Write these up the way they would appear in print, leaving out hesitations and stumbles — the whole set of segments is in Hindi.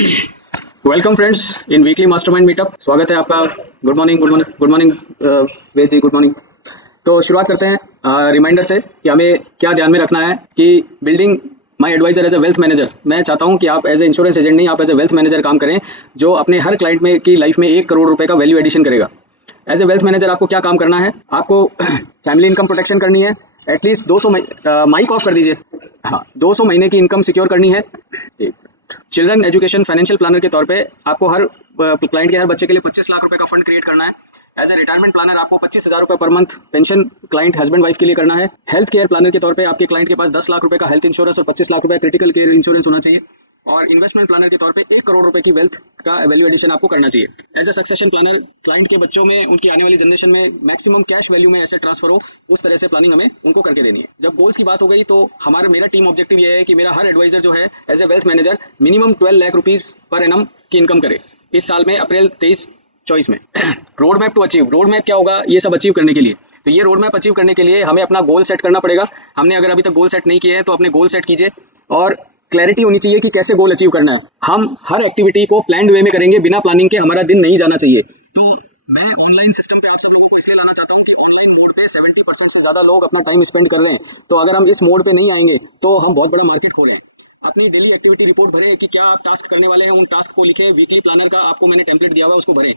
Welcome friends in weekly mastermind meetup. स्वागत है आपका। Good morning, good morning, good morning Ved ji, good morning. तो शुरुआत करते हैं रिमाइंडर से कि हमें क्या ध्यान में रखना है कि building my advisor as a wealth manager. मैं चाहता हूं कि आप एज ए इंश्योरेंस एजेंट नहीं, आप एज ए वेल्थ मैनेजर काम करें जो अपने हर क्लाइंट में की लाइफ में 1 करोड़ रुपए का वैल्यू एडिशन करेगा। एज ए वेल्थ मैनेजर आपको क्या काम करना है? आपको फैमिली इनकम प्रोटेक्शन करनी है। एटलीस्ट 200 माइक ऑफ कर दीजिए। हाँ, 200 महीने की इनकम सिक्योर करनी है। चिल्ड्रन एजुकेशन फाइनेंशियल प्लानर के तौर पे आपको हर क्लाइंट के हर बच्चे के लिए 25 लाख रुपए का फंड क्रिएट करना है। एज ए रिटायरमेंट प्लानर आपको 25,000 रुपए per month pension client husband wife के लिए करना है। हेल्थ केयर प्लानर के तौर पे आपके क्लाइंट के पास 10 लाख रुपए का हेल्थ इंश्योरेंस और 25 लाख रुपए क्रिटिकल केयर इंश्योरेंस होना चाहिए। और इन्वेस्टमेंट प्लानर के तौर पे 1 करोड़ रुपए की वेल्थ का वैल्यू एडिशन आपको करना चाहिए। As a succession planner client के बच्चों में, उनकी आने वाली जनरेशन में मैक्सिमम कैश वैल्यू में एसेट ट्रांसफर हो, उस तरह से प्लानिंग हमें उनको करके देनी है। जब गोल्स की बात हो गई तो मेरा टीम ऑब्जेक्टिव ये है कि मेरा हर एडवाइजर जो है as a wealth manager minimum 12 lakh rupees per annum की इनकम करे इस साल में, अप्रैल 23-24 में। Road map to achieve. Road map क्या होगा ये सब अचीव करने के लिए? तो ये रोड मैप अचीव करने के लिए हमें अपना गोल सेट करना पड़ेगा। हमने अगर अभी तक गोल सेट नहीं किए हैं तो अपने गोल सेट कीजिए और क्लैरिटी होनी चाहिए कि कैसे गोल अचीव करना है। हम हर एक्टिविटी को प्लान्ड वे में करेंगे, बिना प्लानिंग के हमारा दिन नहीं जाना चाहिए। तो मैं ऑनलाइन सिस्टम पे आप सब लोगों को इसलिए लाना चाहता हूँ कि ऑनलाइन मोड पे 70% से ज़्यादा लोग अपना टाइम स्पेंड कर रहे हैं। तो अगर हम इस मोड पे नहीं आएंगे तो हम बहुत बड़ा मार्केट खोलें। अपनी डेली एक्टिविटी रिपोर्ट भरें कि क्या आप टास्क करने वाले हैं, उन टास्क को लिखें। वीकली प्लानर का आपको मैंने टेम्पलेट दिया हुआ है, उसको भरें।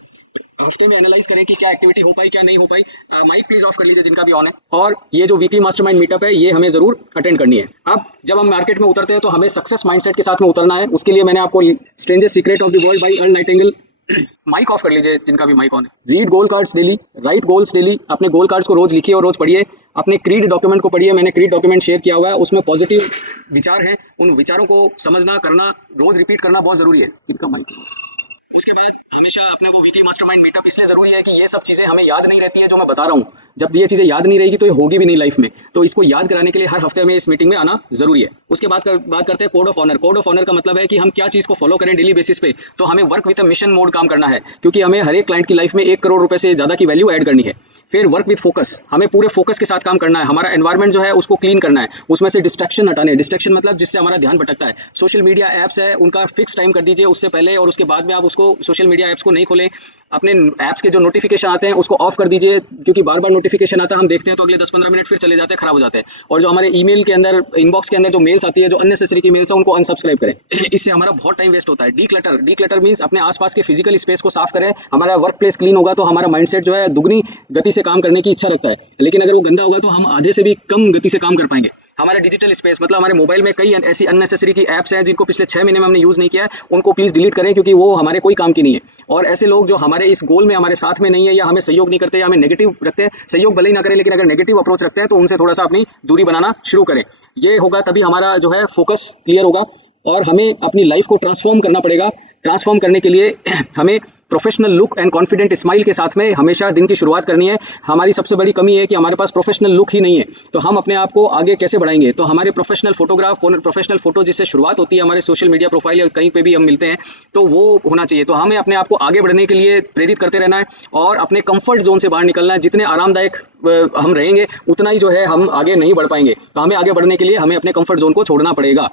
हफ्ते में एनालाइज करें कि क्या एक्टिविटी हो पाई, क्या नहीं हो पाई। माइक प्लीज ऑफ कर लीजिए जिनका भी ऑन है। और ये जो वीकली मास्टरमाइंड मीटअप है ये हमें जरूर अटेंड करनी है। अब जब हम मार्केट में उतरते हैं तो हमें सक्सेस माइंडसेट के साथ में उतरना है। उसके लिए मैंने आपको strangest secret of the world by Earl Nightingale, mike off कर लीजिए जिनका भी माइक ऑन है। Read goal cards daily, write goals daily. अपने गोल कार्ड्स को रोज लिखिए और रोज पढ़िए। अपने क्रीड डॉक्यूमेंट को पढ़िए। मैंने क्रीड डॉक्यूमेंट शेयर किया हुआ है, उसमें पॉजिटिव विचार हैं। उन विचारों को समझना, करना, रोज रिपीट करना बहुत जरूरी है। इनका माइक। उसके बाद हमेशा अपने को वीकली मास्टरमाइंड मीटअप इसलिए जरूरी है कि ये सब चीजें हमें याद नहीं रहती है जो मैं बता रहा हूँ। जब ये चीजें याद नहीं रहेगी तो ये होगी भी नहीं लाइफ में। तो इसको याद कराने के लिए हर हफ्ते में इस मीटिंग में आना जरूरी है। उसके बाद बात करते हैं code of honour. Code of honour का मतलब है कि हम क्या चीज को फॉलो करें डेली बेसिस पे। तो हमें work with a mission mode काम करना है, क्योंकि हमें हर एक क्लाइंट की लाइफ में 1 करोड़ रुपए से ज्यादा की वैल्यू ऐड करनी है। फिर वर्क विद फोकस, हमें पूरे फोकस के साथ काम करना है। हमारा एनवायरमेंट जो है उसको क्लीन करना है, उसमें से डिस्ट्रैक्शन हटाने। डिस्ट्रैक्शन मतलब जिससे हमारा ध्यान भटकता है। सोशल मीडिया ऐप्स है, उनका फिक्स टाइम कर दीजिए उससे पहले, और उसके बाद में आप उसको सोशल मीडिया ऐप्स को नहीं खोलें। अपने ऐप्स के जो नोटिफिकेशन आते हैं उसको ऑफ कर दीजिए, क्योंकि बार बार नोटिफिकेशन आता है, हम देखते हैं तो अगले 10-15 मिनट फिर चले जाते हैं, खराब हो जाते हैं। और जो हमारे ईमेल के अंदर, इनबॉक्स के अंदर जो मेल्स आती है, जो अननेसेसरी की मेल्स है, उनको अनसब्सक्राइब करें। इससे हमारा बहुत टाइम वेस्ट होता है। डी क्लटर मींस अपने आसपास के फिजिकल स्पेस को साफ करें। हमारा वर्क प्लेस क्लीन होगा तो हमारा माइंडसेट जो है दुगनी गति से काम करने की इच्छा रखता है, लेकिन अगर वो गंदा होगा तो हम आधे से भी कम गति से काम कर पाएंगे। हमारा डिजिटल स्पेस मतलब हमारे मोबाइल में कई ऐसी अननेसेसरी की ऐप्स हैं जिनको पिछले 6 महीने में हमने यूज नहीं किया है, उनको प्लीज डिलीट करें, क्योंकि वो हमारे कोई काम की नहीं है। और ऐसे लोग जो हमारे इस गोल में हमारे साथ में नहीं है, या हमें सहयोग नहीं करते, या हमें नेगेटिव रखते हैं, सहयोग भले ही ना करें लेकिन अगर नेगेटिव अप्रोच रखते हैं तो उनसे थोड़ा सा अपनी दूरी बनाना शुरू करें। ये होगा तभी हमारा जो है फोकस क्लियर होगा और हमें अपनी लाइफ को ट्रांसफॉर्म करना पड़ेगा। ट्रांसफॉर्म करने के लिए हमें professional look and confident smile के साथ में हमेशा दिन की शुरुआत करनी है। हमारी सबसे बड़ी कमी है कि हमारे पास प्रोफेशनल लुक ही नहीं है। तो हम अपने आप को आगे कैसे बढ़ाएंगे? तो हमारे प्रोफेशनल फोटोग्राफ, प्रोफेशनल फोटो जिससे शुरुआत होती है हमारे सोशल मीडिया प्रोफाइल या कहीं पे भी हम मिलते हैं, तो वो होना चाहिए। तो हमें अपने आप को आगे बढ़ने के लिए प्रेरित करते रहना है और अपने कंफर्ट जोन से बाहर निकलना है। जितने आरामदायक हम रहेंगे उतना ही जो है हम आगे नहीं बढ़ पाएंगे। तो हमें आगे बढ़ने के लिए हमें अपने कंफर्ट जोन को छोड़ना पड़ेगा।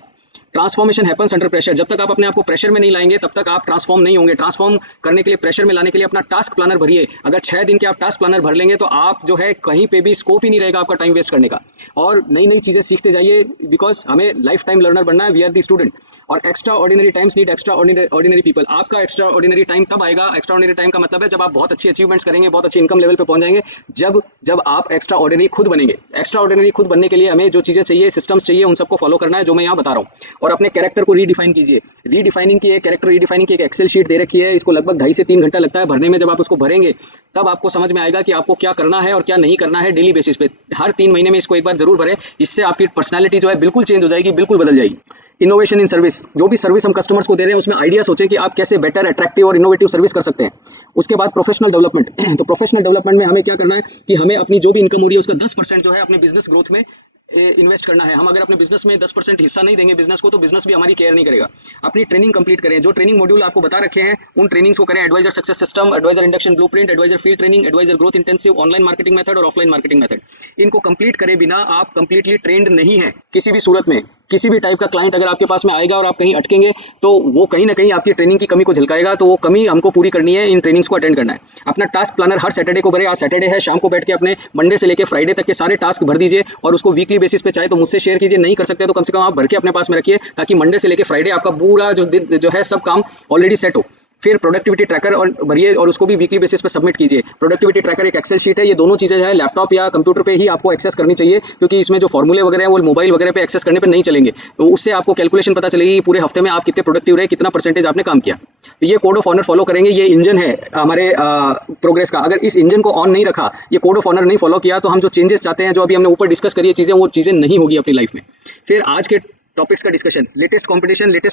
Transformation happens under pressure. जब तक आप अपने आप को प्रेशर में नहीं लाएंगे तब तक आप ट्रांसफॉर्म नहीं होंगे। ट्रांसफॉर्म करने के लिए, प्रेशर में लाने के लिए अपना टास्क प्लानर भरिए। अगर 6 दिन के आप टास्क प्लानर भर लेंगे तो आप जो है कहीं पे भी स्कोप ही नहीं रहेगा आपका टाइम वेस्ट करने का। और नई नई चीजें सीखते जाइए, बिकॉज हमें लाइफ टाइम लर्नर बनना है। We are the student. और extraordinary times need extraordinary people. आपका एक्स्ट्रा ऑर्डिनरी टाइम तब आएगा। एक्स्ट्रा ऑर्डिनरी टाइम का मतलब है जब आप बहुत अच्छी अचीवमेंट्स करेंगे, बहुत अच्छी इनकम लेवल पे पहुंच जाएंगे, जब आप एक्स्ट्रा ऑर्डिनरी खुद बनेंगे। एक्स्ट्रा ऑर्डिनरी खुद बनने के लिए हमें जो चीजें चाहिए, सिस्टम्स चाहिए, उन सबको फॉलो करना है जो मैं यहाँ बता रहा हूँ। और अपने कैरेक्टर को रीडिफाइन कीजिए। रीडिफाइनिंग की, कैरेक्टर रीडिफाइनिंग की एक एक्सेल शीट दे रखी है। इसको लगभग 2.5 से 3 घंटा लगता है भरने में। जब आप उसको भरेंगे तब आपको समझ में आएगा कि आपको क्या करना है और क्या नहीं करना है डेली बेसिस पे। हर 3 महीने में इसको एक बार जरूर भरें। इससे आपकी पर्सनैलिटी जो है बिल्कुल चेंज हो जाएगी, बिल्कुल बदल जाएगी। Innovation in service. जो भी सर्विस हम कस्टमर्स को दे रहे हैं उसमें आइडिया सोचें कि आप कैसे बेटर, अट्रैक्टिव और इनोवेटिव सर्विस कर सकते हैं। उसके बाद प्रोफेशनल डेवलपमेंट। तो प्रोफेशनल डेवलपमेंट में हमें क्या करना है कि हमें अपनी जो भी इनकम हो रही है उसका 10% जो है अपने बिजनेस ग्रोथ में इन्वेस्ट करना है। हम अगर अपने बिजनेस में 10% हिस्सा नहीं देंगे बिजनेस को, तो बिजनेस भी हमारी केयर नहीं करेगा। अपनी ट्रेनिंग कंप्लीट करें। जो ट्रेनिंग मॉड्यूल आपको बता रखे हैं उन ट्रेनिंग्स को करें। Adviser success system, adviser induction blueprint, adviser field training, adviser growth intensive, online marketing method और ऑफलाइन मार्केटिंग मेथड। इनको कंप्लीट करे बिना आप कंप्लीटली ट्रेंड नहीं है किसी भी सूरत में। किसी भी टाइप का क्लाइंट अगर आपके पास में आएगा और आप कहीं अटकेंगे तो वो कहीं ना कहीं आपकी ट्रेनिंग की कमी को झलकाएगा, तो वो कमी हमको पूरी करनी है, इन ट्रेनिंग्स को अटेंड करना है। अपना टास्क प्लानर हर सैटरडे को भरे, आज सैटरडे है, शाम को बैठ के अपने मंडे से लेकर फ्राइडे तक के सारे टास्क भर दीजिए और उसको वीकली बेसिस पे चाहे तो मुझसे शेयर कीजिए, नहीं कर सकते तो कम से कम आप भर के अपने पास में रखिए, ताकि मंडे से लेकर फ्राइडे आपका पूरा जो दिन जो है सब काम ऑलरेडी सेट हो। फिर प्रोडक्टिविटी ट्रैकर और भरिए और उसको भी वीकली बेसिस पे सबमिट कीजिए। प्रोडक्टिविटी ट्रैकर एक एक्सेल शीट है, ये दोनों चीज़ें जो है लैपटॉप या कंप्यूटर पे ही आपको एक्सेस करनी चाहिए, क्योंकि इसमें जो फॉर्मूले वगैरह हैं वो मोबाइल वगैरह पे एक्सेस करने पे नहीं चलेंगे। तो उससे आपको कैलकुलेशन पता चलेगी पूरे हफ्ते में आप कितने प्रोडक्टिव रहे, कितना परसेंटेज आपने काम किया। तो ये कोड ऑफ ऑनर फॉलो करेंगे, ये इंजन है हमारे प्रोग्रेस का। अगर इस इंजन को ऑन नहीं रखा, ये कोड ऑफ ऑनर नहीं फॉलो किया, तो हम जो चेंजेस चाहते हैं, जो अभी हमने ऊपर डिस्कस करी चीज़ें, वो चीज़ें नहीं होगी अपनी लाइफ में। फिर आज के टॉपिक्स का डिस्कशन, लेटेस्ट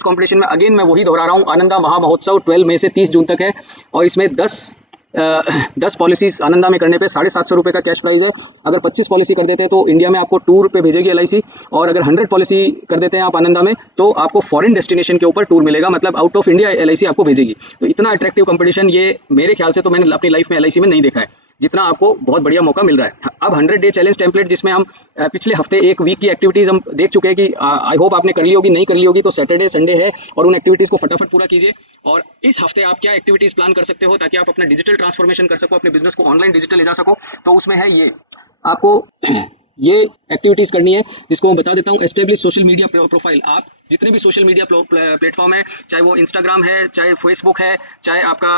कंपटीशन में अगेन मैं वही दोहरा रहा हूँ, आनंदा महा महोत्सव 12 मई से 30 जून तक है और इसमें 10 पॉलिसीज आनंदा में करने पे 750 रुपये का कैश प्राइस है। अगर 25 पॉलिसी कर देते हैं तो इंडिया में आपको टूर पे भेजेगी LIC, और अगर 100 पॉलिसी कर देते हैं आप आनंदा में तो आपको फॉरेन डेस्टिनेशन के ऊपर टूर मिलेगा, मतलब आउट ऑफ इंडिया LIC आपको भेजेगी। तो इतना अट्रैक्टिव कंपटीशन ये मेरे ख्याल से तो मैंने अपनी लाइफ में LIC में नहीं देखा है, जितना आपको बहुत बढ़िया मौका मिल रहा है। अब 100 डे चैलेंज टेम्पलेट, जिसमें हम पिछले हफ्ते एक वीक की एक्टिविटीज़ हम देख चुके हैं कि आई होप आपने कर ली होगी, नहीं कर ली होगी तो सैटरडे संडे है और उन एक्टिविटीज़ को फटाफट पूरा कीजिए। और इस हफ्ते आप क्या एक्टिविटीज़ प्लान कर सकते हो ताकि आप अपना डिजिटल ट्रांसफॉर्मेशन कर सको, अपने बिजनेस को ऑनलाइन डिजिटल ले जा सको, तो उसमें है ये आपको ये एक्टिविटीज़ करनी है, जिसको मैं बता देता हूँ। Establish social media profile. आप जितने भी सोशल मीडिया प्लेटफॉर्म है, चाहे वो इंस्टाग्राम है, चाहे फेसबुक है, चाहे आपका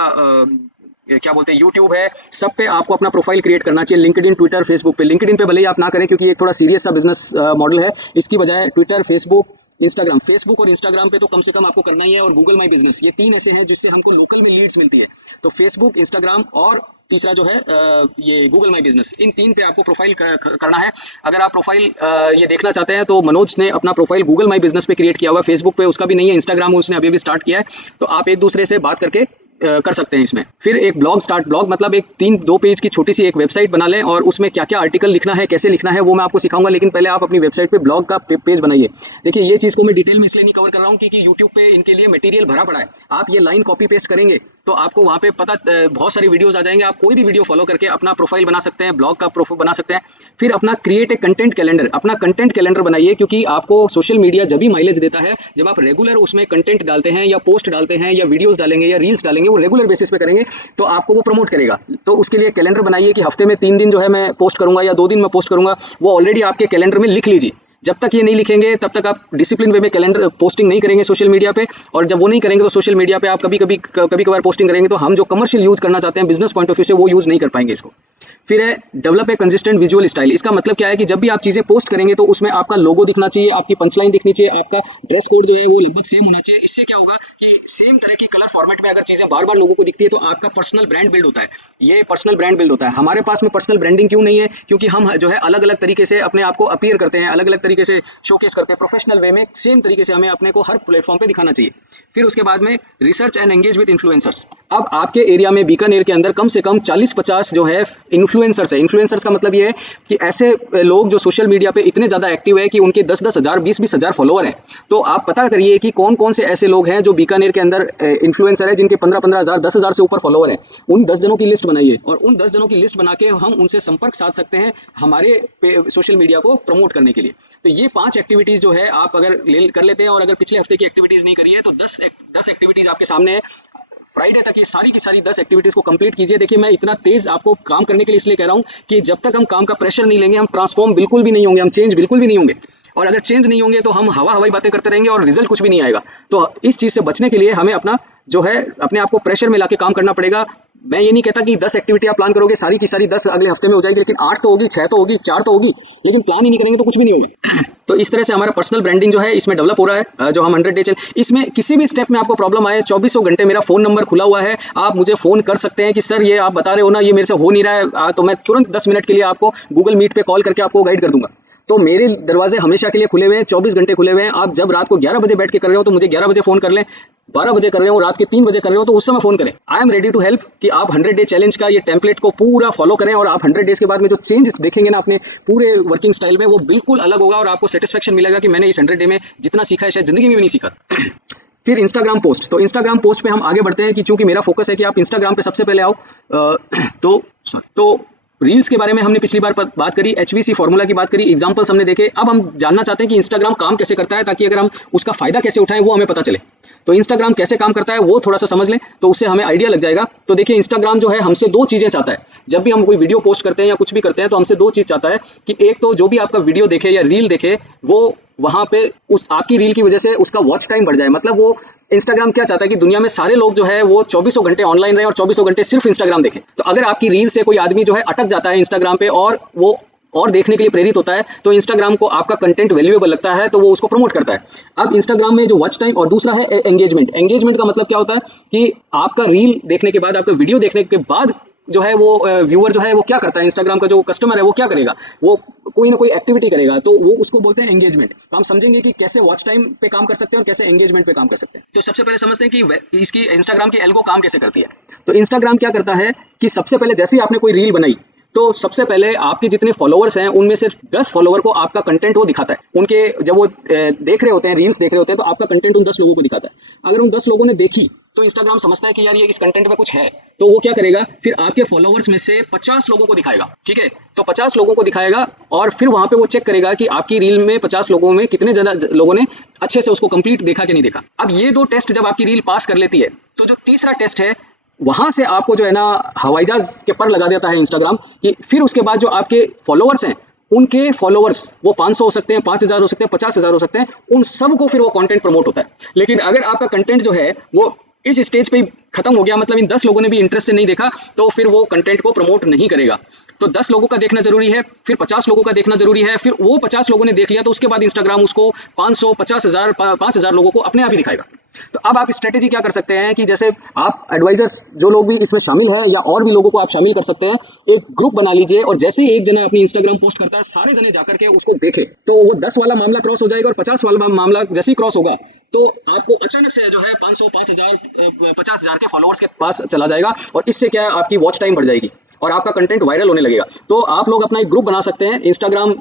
क्या बोलते हैं यूट्यूब है, सब पे आपको अपना प्रोफाइल क्रिएट करना चाहिए। लिंक्डइन, ट्विटर, फेसबुक पे। लिंक्डइन पे भले ही आप ना करें क्योंकि ये थोड़ा सीरियस सा बिजनेस मॉडल है, इसकी बजाय ट्विटर, फेसबुक, इंस्टाग्राम, फेसबुक और इंस्टाग्राम पे तो कम से कम आपको करना ही है, और गूगल माई बिजनेस, ये 3 ऐसे हैं जिससे हमको लोकल में लीड्स मिलती है। तो फेसबुक, इंस्टाग्राम और तीसरा जो है ये गूगल माई बिजनेस, इन 3 पे आपको प्रोफाइल करना है। अगर आप प्रोफाइल ये देखना चाहते हैं तो मनोज ने अपना प्रोफाइल गूगल माई बिजनेस पे क्रिएट किया हुआ है, फेसबुक पे उसका भी नहीं है, इंस्टाग्राम उसने अभी स्टार्ट किया है, तो आप एक दूसरे से बात करके कर सकते हैं इसमें। फिर एक ब्लॉग मतलब एक 2 पेज की छोटी सी एक वेबसाइट बना लें और उसमें क्या क्या आर्टिकल लिखना है, कैसे लिखना है, वो मैं आपको सिखाऊंगा, लेकिन पहले आप अपनी वेबसाइट पे ब्लॉग का पेज बनाइए। देखिए ये चीज़ को मैं डिटेल में इसलिए नहीं कवर कर रहा हूँ क्योंकि यूट्यूब पे इनके लिए मटेरियल भरा पड़ा है। आप ये लाइन कॉपी पेस्ट करेंगे तो आपको वहाँ पे पता बहुत सारी वीडियोस आ जाएंगे, आप कोई भी वीडियो फॉलो करके अपना प्रोफाइल बना सकते हैं, ब्लॉग का प्रोफाइल बना सकते हैं। फिर अपना क्रिएट ए कंटेंट कैलेंडर, अपना कंटेंट कैलेंडर बनाइए, क्योंकि आपको सोशल मीडिया जब भी माइलेज देता है जब आप रेगुलर उसमें कंटेंट डालते हैं या पोस्ट डालते हैं या वीडियोस डालेंगे या रील्स डालेंगे, वो रेगुलर बेसिस पे करेंगे तो आपको वो प्रमोट करेगा। तो उसके लिए कैलेंडर बनाइए कि हफ्ते में 3 दिन जो है मैं पोस्ट करूंगा या 2 दिन मैं पोस्ट करूंगा, वो ऑलरेडी आपके कैलेंडर में लिख लीजिए। जब तक ये नहीं लिखेंगे तब तक आप डिसिप्लिन वे में कैलेंडर पोस्टिंग नहीं करेंगे सोशल मीडिया पे, और जब वो नहीं करेंगे तो सोशल मीडिया पे आप कभी कभार पोस्टिंग करेंगे तो हम जो कमर्शियल यूज करना चाहते हैं बिजनेस पॉइंट ऑफ व्यू से वो यूज नहीं कर पाएंगे इसको। फिर है develop a consistent visual style. इसका मतलब क्या है कि जब भी आप चीजें पोस्ट करेंगे तो उसमें आपका लोगो दिखना चाहिए, आपकी पंचलाइन दिखनी चाहिए, आपका ड्रेस कोड जो है वो लगभग सेम होना चाहिए। इससे क्या होगा कि सेम तरह की कलर फॉर्मेट में अगर चीजें बार बार लोगों को दिखती है तो आपका पर्सनल ब्रांड बिल्ड होता है। ये पर्सनल ब्रांड बिल्ड होता है। हमारे पास में पर्सनल ब्रांडिंग क्यों नहीं है? क्योंकि हम जो है अलग अलग तरीके से अपने आप को अपीयर करते हैं, अलग अलग तरीके से शोकेस करते हैं, प्रोफेशनल वे में सेम तरीके से हमें अपने को हर प्लेटफॉर्म पे दिखाना चाहिए। फिर उसके बाद में research and engage with influencers. अब आपके एरिया में बीकानेर के अंदर कम से कम 40-50 जो है इन्फ्लुएंसर्स है। इन्फ्लुएंसर्स का मतलब ये है कि ऐसे लोग जो सोशल मीडिया पे इतने ज्यादा एक्टिव है कि उनके 10-10 हज़ार 20-20 हज़ार फॉलोअर हैं। तो आप पता करिए कि कौन कौन से ऐसे लोग हैं जो बीकानेर के अंदर इन्फ्लुएंसर है जिनके 15-15 हज़ार 10 हज़ार से ऊपर फॉलोअर है। उन 10 जनों की लिस्ट बनाइए और उन 10 जनों की लिस्ट बना के हम उनसे संपर्क साध सकते हैं हमारे सोशल मीडिया को प्रमोट करने के लिए। तो ये 5 एक्टिविटीज जो है आप अगर कर लेते हैं, और अगर पिछले हफ्ते की एक्टिविटीज नहीं करी है तो 10 एक्टिविटीज आपके सामने है। फ्राइडे तक ये सारी की सारी 10 एक्टिविटीज को कंप्लीट कीजिए। देखिए मैं इतना तेज आपको काम करने के लिए इसलिए कह रहा हूं कि जब तक हम काम का प्रेशर नहीं लेंगे हम ट्रांसफॉर्म बिल्कुल भी नहीं होंगे, हम चेंज बिल्कुल भी नहीं होंगे। और अगर चेंज नहीं होंगे तो हम हवाई बातें करते रहेंगे और रिजल्ट कुछ भी नहीं आएगा। तो इस चीज से बचने के लिए हमें अपना जो है अपने आप को प्रेशर में लाके काम करना पड़ेगा। मैं ये नहीं कहता कि 10 एक्टिविटी आप प्लान करोगे सारी की सारी 10 अगले हफ्ते में हो जाएगी, लेकिन 8 तो होगी, 6 तो होगी, 4 तो होगी, लेकिन प्लान ही नहीं करेंगे तो कुछ भी नहीं होगा। तो इस तरह से हमारा पर्सनल ब्रांडिंग जो है इसमें डेवलप हो रहा है। जो हम 100 डे इसमें किसी भी स्टेप में आपको प्रॉब्लम आए 24 घंटे मेरा फोन नंबर खुला हुआ है, आप मुझे फोन कर सकते हैं कि सर ये आप बता रहे हो ना ये मेरे से हो नहीं रहा है, तो मैं तुरंत 10 मिनट के लिए आपको गूगल मीट पे कॉल करके आपको गाइड कर दूंगा। तो मेरे दरवाजे हमेशा के लिए खुले हुए हैं, 24 घंटे खुले हुए हैं। आप जब रात को 11 बजे बैठ के कर रहे हो तो मुझे 11 बजे फोन कर लें, 12 बजे कर रहे हो, रात के 3 बजे कर रहे हो तो उस समय फोन करें। I am ready to help कि आप 100 डे चैलेंज का ये टेम्पलेट को पूरा फॉलो करें और आप 100 डेज के बाद में जो चेंज देखेंगे ना अपने पूरे वर्किंग स्टाइल में वो बिल्कुल अलग होगा और आपको सेटिस्फेक्शन मिलेगा कि मैंने इस 100 डे में जितना सीखा है शायद जिंदगी में भी नहीं सीखा। फिर इंस्टाग्राम पोस्ट। तो इंस्टाग्राम पोस्ट पे हम आगे बढ़ते हैं कि चूंकि मेरा फोकस है कि आप इंस्टाग्राम पे सबसे पहले आओ, तो रील्स के बारे में हमने पिछली बार बात करी, HVC फॉर्मूला की बात करी, एग्जांपल्स हमने देखे। अब हम जानना चाहते हैं कि इंस्टाग्राम काम कैसे करता है, ताकि अगर हम उसका फायदा कैसे उठाएं वो हमें पता चले। तो इंस्टाग्राम कैसे काम करता है वो थोड़ा सा समझ लें, तो उससे हमें आइडिया लग जाएगा। तो देखिए, इंस्टाग्राम जो है हमसे दो चीजें चाहता है। जब भी हम कोई वीडियो पोस्ट करते हैं या कुछ भी करते हैं तो हमसे दो चीज चाहता है कि एक तो जो भी आपका वीडियो देखे या रील देखे वो वहां पे उस आपकी रील की वजह से उसका वॉच टाइम बढ़ जाए। मतलब वो इंस्टाग्राम क्या चाहता है कि दुनिया में सारे लोग जो है वो 24 घंटे ऑनलाइन रहे और 24 घंटे सिर्फ इंस्टाग्राम देखें। तो अगर आपकी रील से कोई आदमी जो है अटक जाता है इंस्टाग्राम पे और वो और देखने के लिए प्रेरित होता है, तो इंस्टाग्राम को आपका कंटेंट वैल्यूएबल लगता है, तो वो उसको प्रमोट करता है। अब इंस्टाग्राम में जो वॉच टाइम और दूसरा है एंगेजमेंट। एंगेजमेंट का मतलब क्या होता है कि आपका रील देखने के बाद, आपका वीडियो देखने के बाद जो है वो व्यूअर जो है वो क्या करता है, इंस्टाग्राम का जो कस्टमर है वो क्या करेगा, वो कोई ना कोई एक्टिविटी करेगा, तो वो उसको बोलते हैं एंगेजमेंट। तो हम समझेंगे कि कैसे वॉच टाइम पे काम कर सकते हैं और कैसे एंगेजमेंट पे काम कर सकते हैं। तो सबसे पहले समझते हैं कि इसकी इंस्टाग्राम की एल्गो काम कैसे करती है। तो इंस्टाग्राम क्या करता है कि सबसे पहले जैसे ही आपने कोई रील बनाई, तो सबसे पहले आपके जितने फॉलोअर्स हैं उनमें से 10 फॉलोअर को आपका कंटेंट वो दिखाता है। उनके जब वो देख रहे होते हैं, रील्स देख रहे होते हैं, तो आपका कंटेंट उन 10 लोगों को दिखाता है। अगर उन 10 लोगों ने देखी तो इंस्टाग्राम समझता है कि यार ये इस कंटेंट में कुछ है, तो वो क्या करेगा, फिर आपके फॉलोअर्स में से 50 लोगों को दिखाएगा। ठीक है, तो 50 लोगों को दिखाएगा और फिर वहां पे वो चेक करेगा कि आपकी रील में 50 लोगों में कितने ज्यादा लोगों ने अच्छे से उसको कंप्लीट देखा कि नहीं देखा। अब ये दो टेस्ट जब आपकी रील पास कर लेती है, तो जो तीसरा टेस्ट है वहां से आपको जो है ना हवाई जहाज के पर लगा देता है इंस्टाग्राम, कि फिर उसके बाद जो आपके फॉलोअर्स हैं उनके फॉलोअर्स वो 500 हो सकते हैं, 5000 हो सकते हैं, 50,000 हो सकते हैं, उन सबको फिर वो कंटेंट प्रमोट होता है। लेकिन अगर आपका कंटेंट जो है वो इस स्टेज पे ही खत्म हो गया, मतलब इन 10 लोगों ने भी इंटरेस्ट से नहीं देखा, तो फिर वो कंटेंट को प्रमोट नहीं करेगा। तो 10 लोगों का देखना जरूरी है, फिर 50 लोगों का देखना जरूरी है, फिर वो 50 लोगों ने देख लिया तो उसके बाद इंस्टाग्राम उसको 500, 50,000, 5,000 लोगों को अपने आप ही दिखाएगा। तो अब आप स्ट्रेटेजी क्या कर सकते हैं कि जैसे आप एडवाइजर्स जो लोग भी इसमें शामिल हैं या और भी लोगों को आप शामिल कर सकते हैं, एक ग्रुप बना लीजिए और जैसे ही एक जना अपनी इंस्टाग्राम पोस्ट करता है सारे जने जाकर के उसको देखें, तो वो 10 वाला मामला क्रॉस हो जाएगा और 50 वाला मामला जैसे ही क्रॉस होगा तो आपको अचानक से जो है 500, 5,000, 50,000 के फॉलोअर्स के पास चला जाएगा और इससे क्या है आपकी वॉच टाइम बढ़ जाएगी और आपका कंटेंट वायरल होने लगेगा। तो आप लोग अपना एक ग्रुप बना सकते हैं, इंस्टाग्राम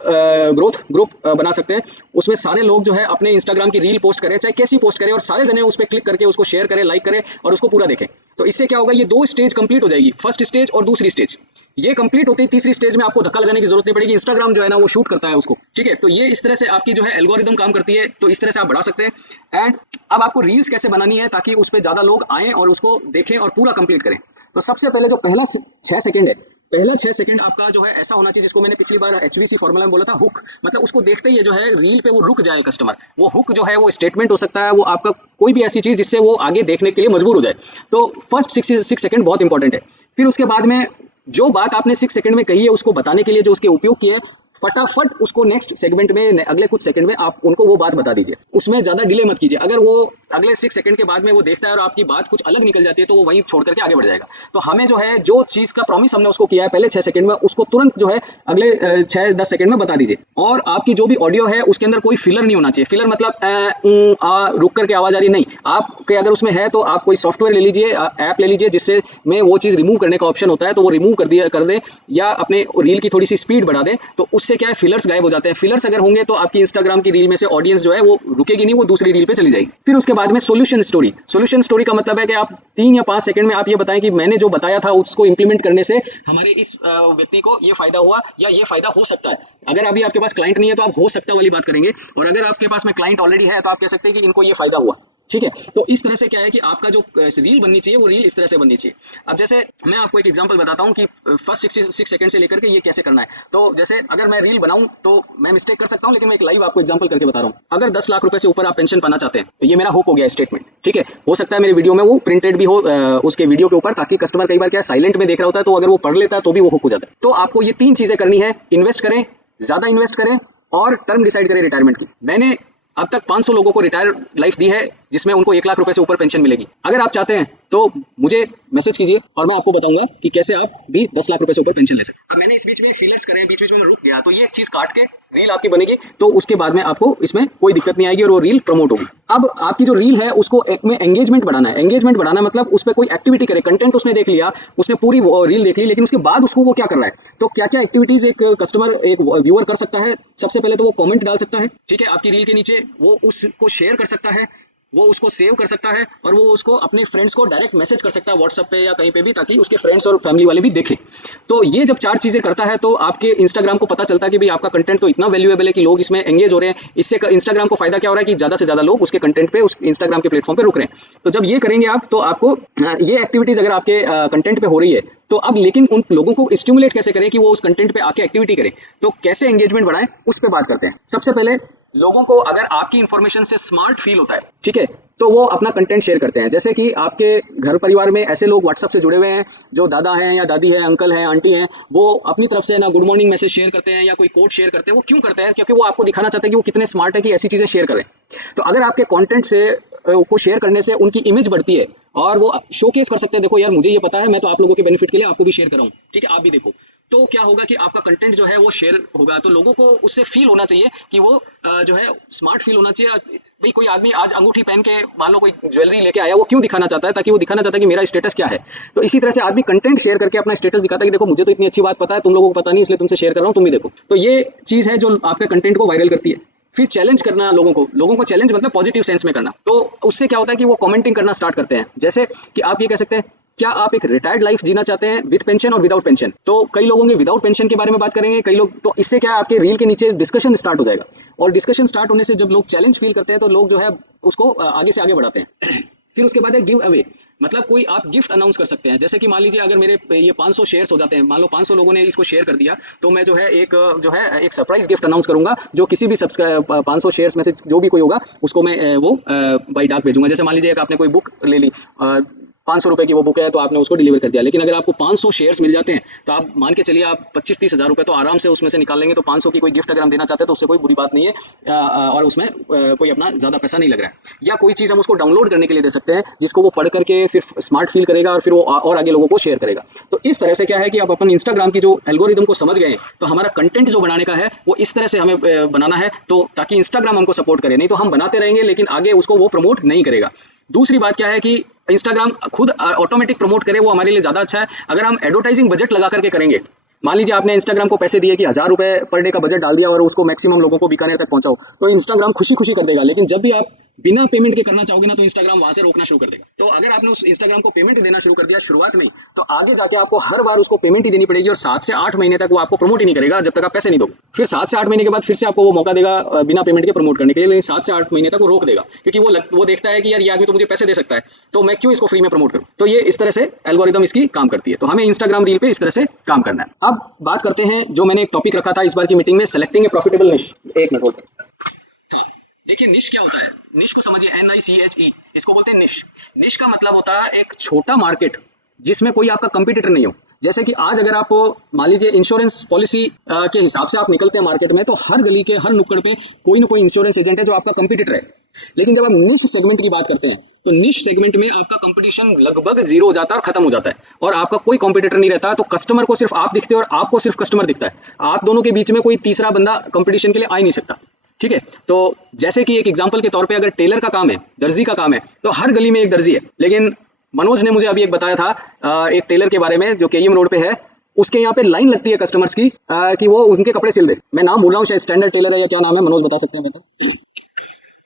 ग्रोथ ग्रुप बना सकते हैं। उसमें सारे लोग जो है अपने इंस्टाग्राम की रील पोस्ट करें, चाहे कैसी पोस्ट करें, और सारे जने उस पर क्लिक करके उसको शेयर करें, लाइक करें और उसको पूरा देखें। तो इससे क्या होगा, ये दो स्टेज कंप्लीट हो जाएगी, फर्स्ट स्टेज और दूसरी स्टेज। ये कंप्लीट होते ही तीसरी स्टेज में आपको धक्का लगाने की जरूरत नहीं पड़ेगी, इंस्टाग्राम जो है ना वो शूट करता है उसको। ठीक है, तो ये इस तरह से आपकी जो है एल्गोरिदम काम करती है, तो इस तरह से आप बढ़ा सकते हैं। एंड अब आपको रील्स कैसे बनानी है ताकि उस पर ज्यादा लोग आएं और उसको देखें और पूरा कंप्लीट करें। तो सबसे पहले जो पहला 6 सेकंड है, पहला 6 सेकंड आपका जो है ऐसा होना चाहिए जिसको मैंने पिछली बार HVC फॉर्मूला में बोला था, हुक। मतलब उसको देखते ही ये जो है रील पे वो रुक जाए कस्टमर। वो हुक जो है वो स्टेटमेंट हो सकता है, वो आपका कोई भी ऐसी चीज जिससे वो आगे देखने के लिए मजबूर हो जाए। तो फर्स्ट 6 सेकंड बहुत इंपॉर्टेंट है। फिर उसके बाद में जो बात आपने 6 सेकंड में कही है उसको बताने के लिए जो उसके उपयोग किए, फटाफट उसको नेक्स्ट सेगमेंट में अगले कुछ सेकंड में आप उनको वो बात बता दीजिए, उसमें ज्यादा डिले मत कीजिए। अगर वो अगले 6 सेकंड के बाद में वो देखता है और आपकी बात कुछ अलग निकल जाती है तो वो वहीं छोड़ करके आगे बढ़ जाएगा। तो हमें जो है जो चीज का प्रॉमिस हमने उसको किया है पहले 6 सेकंड में, उसको तुरंत जो है अगले 6-10 सेकंड में बता दीजिए। और आपकी जो भी ऑडियो है उसके अंदर कोई फिलर नहीं होना चाहिए। फिलर मतलब रुक करके आवाज आ रही नहीं, आपके अगर उसमें है तो आप कोई सॉफ्टवेयर ले लीजिए, ऐप ले लीजिए जिससे में वो चीज रिमूव करने का ऑप्शन होता है, तो वो रिमूव कर दे या अपने रील की थोड़ी सी स्पीड बढ़ा दे, तो उससे क्या है फिलर्स गायब हो जाते हैं। फिलर्स अगर होंगे तो आपकी इंस्टाग्राम की रील में से ऑडियंस जो है वो रुकेगी नहीं, वो दूसरी रील पे चली जाएगी। फिर उसके बाद में सोल्यूशन स्टोरी। सोल्यूशन स्टोरी का मतलब है कि आप 3 या 5 सेकंड में आप ये बताएं कि मैंने जो बताया था उसको इंप्लीमेंट करने से हमारे इस व्यक्ति को ये फायदा हुआ या ये फायदा हो सकता है। अगर अभी आपके पास क्लाइंट नहीं है तो आप हो सकता वाली बात करेंगे, और अगर आपके पास में क्लाइंट ऑलरेडी है तो आप कह सकते हैं कि इनको ये फायदा हुआ। ठीक है, तो इस तरह से क्या है कि आपका जो रील बननी चाहिए वो रील इस तरह से बननी चाहिए। अब जैसे मैं आपको एक एग्जांपल बताता हूं कि फर्स्ट 6 सेकंड से लेकर के ये कैसे करना है। तो जैसे अगर मैं रील बनाऊं तो मैं मिस्टेक कर सकता हूं, लेकिन मैं एक लाइव आपको एग्जांपल करके बता रहा हूं। अगर 10 लाख रुपए से ऊपर आप पेंशन पाना चाहते हैं तो ये मेरा हुक हो गया स्टेटमेंट। ठीक है, हो सकता है मेरे वीडियो में वो प्रिंटेड भी हो उसके वीडियो के ऊपर, ताकि कस्टमर कई बार क्या साइलेंट में देख रहा होता है तो अगर वो पढ़ लेता है तो भी वो हुक हो जाता है। तो आपको ये 3 चीजें करनी है, इन्वेस्ट करें, ज्यादा इन्वेस्ट करें और टर्म डिसाइड करें रिटायरमेंट की। मैंने अब तक 500 लोगों को रिटायर लाइफ दी है जिसमें उनको 1 लाख रुपए से ऊपर पेंशन मिलेगी। अगर आप चाहते हैं तो मुझे मैसेज कीजिए और मैं आपको बताऊंगा कि कैसे आप भी 10 लाख रुपए से ऊपर पेंशन ले सकते हैं। अब मैंने इस बीच में फीलर्स करे, बीच बीच में मैं रुक गया, तो ये चीज काट के रील आपकी बनेगी, तो उसके बाद में आपको इसमें कोई दिक्कत नहीं आएगी और वो रील प्रमोट होगी। अब आपकी जो रील है उसको एक में एंगेजमेंट बढ़ाना है। एंगेजमेंट बढ़ाना मतलब उस पर कोई एक्टिविटी करे, कंटेंट उसने देख लिया, उसने पूरी रील देख ली, लेकिन उसके बाद उसको वो क्या कर रहा है, तो क्या क्या एक्टिविटीज एक कस्टमर एक व्यूअर कर सकता है। सबसे पहले तो वो कमेंट डाल सकता है, ठीक है, आपकी रील के नीचे वो उसको शेयर कर सकता है, वो उसको सेव कर सकता है और वो उसको अपने फ्रेंड्स को डायरेक्ट मैसेज कर सकता है व्हाट्सएप पे या कहीं पे भी, ताकि उसके फ्रेंड्स और फैमिली वाले भी देखें। तो ये जब 4 चीज़ें करता है तो आपके इंस्टाग्राम को पता चलता है कि भाई आपका कंटेंट तो इतना वैल्यूएबल है कि लोग इसमें एंगेज हो रहे हैं। इससे इंस्टाग्राम को फायदा क्या हो रहा है कि ज़्यादा से ज़्यादा लोग उसके कंटेंट पे, उस इंस्टाग्राम के प्लेटफॉर्म पे रुक रहे हैं। तो जब ये करेंगे आप, तो आपको ये एक्टिविटीज़ अगर आपके कंटेंट पे हो रही है, तो अब लेकिन उन लोगों को स्टिमुलेट कैसे करें कि वो उस कंटेंट पे आके एक्टिविटी करें, तो कैसे एंगेजमेंट बढ़ाएं, उस पर बात करते हैं। सबसे पहले लोगों को अगर आपकी इंफॉर्मेशन से स्मार्ट फील होता है, ठीक है, तो वो अपना कंटेंट शेयर करते हैं। जैसे कि आपके घर परिवार में ऐसे लोग व्हाट्सएप से जुड़े हुए हैं जो दादा हैं या दादी है, अंकल हैं, आंटी हैं, वो अपनी तरफ से ना गुड मॉर्निंग मैसेज शेयर करते हैं या कोई कोट शेयर करते हैं। वो क्यों करते हैं? क्योंकि वो आपको दिखाना चाहते हैं कि वो कितने स्मार्ट है कि ऐसी चीजें शेयर करें। तो अगर आपके कंटेंट से को शेयर करने से उनकी इमेज बढ़ती है और वो शोकेस कर सकते हैं, देखो यार मुझे ये पता है, मैं तो आप लोगों के बेनिफिट के लिए आपको भी शेयर कर रहा हूँ, ठीक है, आप भी देखो। तो क्या होगा कि आपका कंटेंट जो है वो शेयर होगा, तो लोगों को उससे फील होना चाहिए कि वो जो है स्मार्ट फील होना चाहिए। भाई कोई आदमी आज अंगूठी पहन के मान लो कोई ज्वेलरी लेके आया, वो क्यों दिखाना चाहता है? ताकि वो दिखाना चाहता है कि मेरा स्टेटस क्या है। तो इसी तरह से आदमी कंटेंट शेयर करके अपना स्टेटस दिखाता है कि देखो मुझे तो इतनी अच्छी बात पता है, तुम लोगों को पता नहीं, इसलिए तुमसे शेयर कर रहा हूँ, तुम भी देखो। तो ये चीज है जो आपके कंटेंट को वायरल करती है। फिर चैलेंज करना लोगों को चैलेंज मतलब पॉजिटिव सेंस में करना। तो उससे क्या होता है कि वो कमेंटिंग करना स्टार्ट करते हैं। जैसे कि आप ये कह सकते हैं, क्या आप एक रिटायर्ड लाइफ जीना चाहते हैं विद पेंशन और विदाउट पेंशन? तो कई लोगों के विदाउट पेंशन के बारे में बात करेंगे, कई लोग, तो इससे क्या है, आपके रील के नीचे डिस्कशन स्टार्ट हो जाएगा। और डिस्कशन स्टार्ट होने से जब लोग चैलेंज फील करते हैं, तो लोग जो है उसको आगे से आगे बढ़ाते हैं। फिर उसके बाद है गिव अवे, मतलब कोई आप गिफ्ट अनाउंस कर सकते हैं। जैसे कि मान लीजिए अगर मेरे ये 500 शेयर्स हो जाते हैं, मान लो 500 लोगों ने इसको शेयर कर दिया, तो मैं जो है एक सरप्राइज गिफ्ट अनाउंस करूंगा, जो किसी भी सब्सक्राइब 500 शेयर्स में से जो भी कोई होगा उसको मैं वो बाई डाक भेजूंगा। जैसे मान लीजिए एक आपने कोई बुक ले ली, 500 रुपए की वो बुक है, तो आपने उसको डिलीवर कर दिया। लेकिन अगर आपको 500 शेयर्स मिल जाते हैं, तो आप मान के चलिए आप 25-30 हज़ार रुपए तो आराम से उसमें से निकाल लेंगे। तो 500 की कोई गिफ्ट अगर हम देना चाहते हैं तो उससे कोई बुरी बात नहीं है, और उसमें कोई अपना ज्यादा पैसा नहीं लग रहा है। या कोई चीज हम उसको डाउनलोड करने के लिए दे सकते हैं, जिसको वो पढ़ करके फिर स्मार्ट फील करेगा और फिर वो और आगे लोगों को शेयर करेगा। तो इस तरह से क्या है कि आप अपन इंस्टाग्राम की जो एल्गोरिदम को समझ गए हैं, तो हमारा कंटेंट जो बनाने का है वो इस तरह से हमें बनाना है, तो ताकि इंस्टाग्राम हमको सपोर्ट करे। नहीं तो हम बनाते रहेंगे लेकिन आगे उसको वो प्रमोट नहीं करेगा। दूसरी बात क्या है कि इंस्टाग्राम खुद ऑटोमेटिक प्रमोट करे, वो हमारे लिए ज्यादा अच्छा है। अगर हम एडवर्टाइजिंग बजट लगा करके करेंगे, मान लीजिए आपने इंस्टाग्राम को पैसे दिए कि 1000 रुपए पर डे का बजट डाल दिया और उसको मैक्सिमम लोगों को बीकानेर तक पहुंचाओ, तो इंस्टाग्राम खुशी खुशी कर देगा। लेकिन जब भी आप बिना पेमेंट के करना चाहोगे ना, तो इंस्टाग्राम वहां से रोकना शुरू कर देगा। तो अगर आपने उस इंस्टाग्राम को पेमेंट देना शुरू कर दिया शुरुआत में, तो आगे जाके आपको हर बार उसको पेमेंट ही देनी पड़ेगी और 7 से 8 महीने तक वो आपको प्रमोट ही नहीं करेगा जब तक आप पैसे नहीं दोगे। फिर 7 से 8 महीने के बाद फिर से आपको वो मौका देगा बिना पेमेंट के प्रमोट करने के लिए, लेकिन 7 से 8 महीने तक वो रोक देगा, क्योंकि वो देखता है कि यार ये आदमी तो मुझे पैसे दे सकता है, तो मैं क्यों इसको फ्री में प्रमोट करूं। तो ये इस तरह से एल्गोरिदम इसकी काम करती है। तो हमें इंस्टाग्राम रील पे इस तरह से काम करना है। अब बात करते हैं, जो मैंने एक टॉपिक रखा था इस बार की मीटिंग में, सेलेक्टिंग ए प्रॉफिटेबल निश। एक मिनट होल्ड। देखिए निश क्या होता है, निश को समझिए, NICHE, इसको बोलते हैं निश। निश का मतलब होता है एक छोटा मार्केट जिसमें कोई आपका कंपटीटर नहीं हो। जैसे कि आज अगर आप मान लीजिए इंश्योरेंस पॉलिसी के हिसाब से आप निकलते हैं मार्केट में, तो हर गली के हर नुक्कड़ पे कोई ना कोई इंश्योरेंस एजेंट है जो आपका कंपटीटर है। लेकिन जब आप निश सेगमेंट की बात करते हैं, तो निश सेगमेंट में आपका कंपटीशन लगभग जीरो हो जाता है और खत्म हो जाता है, और आपका कोई कंपटीटर नहीं रहता। तो कस्टमर को सिर्फ आप दिखते हैं और आपको सिर्फ कस्टमर दिखता है। आप दोनों के बीच में कोई तीसरा बंदा कंपटीशन के लिए आ ही नहीं सकता, ठीक है। तो जैसे कि एक एग्जांपल के तौर पे, अगर टेलर का काम है, दर्जी का काम है, तो हर गली में एक दर्जी है। लेकिन मनोज ने मुझे अभी एक बताया था एक टेलर के बारे में जो केईएम रोड पे है, उसके यहाँ पे लाइन लगती है कस्टमर्स की कि वो उनके कपड़े सिल दे। मैं नाम बोल रहा हूँ, शायद स्टैंडर्ड टेलर है या क्या नाम है, मनोज बता सकते हैं मेरे को।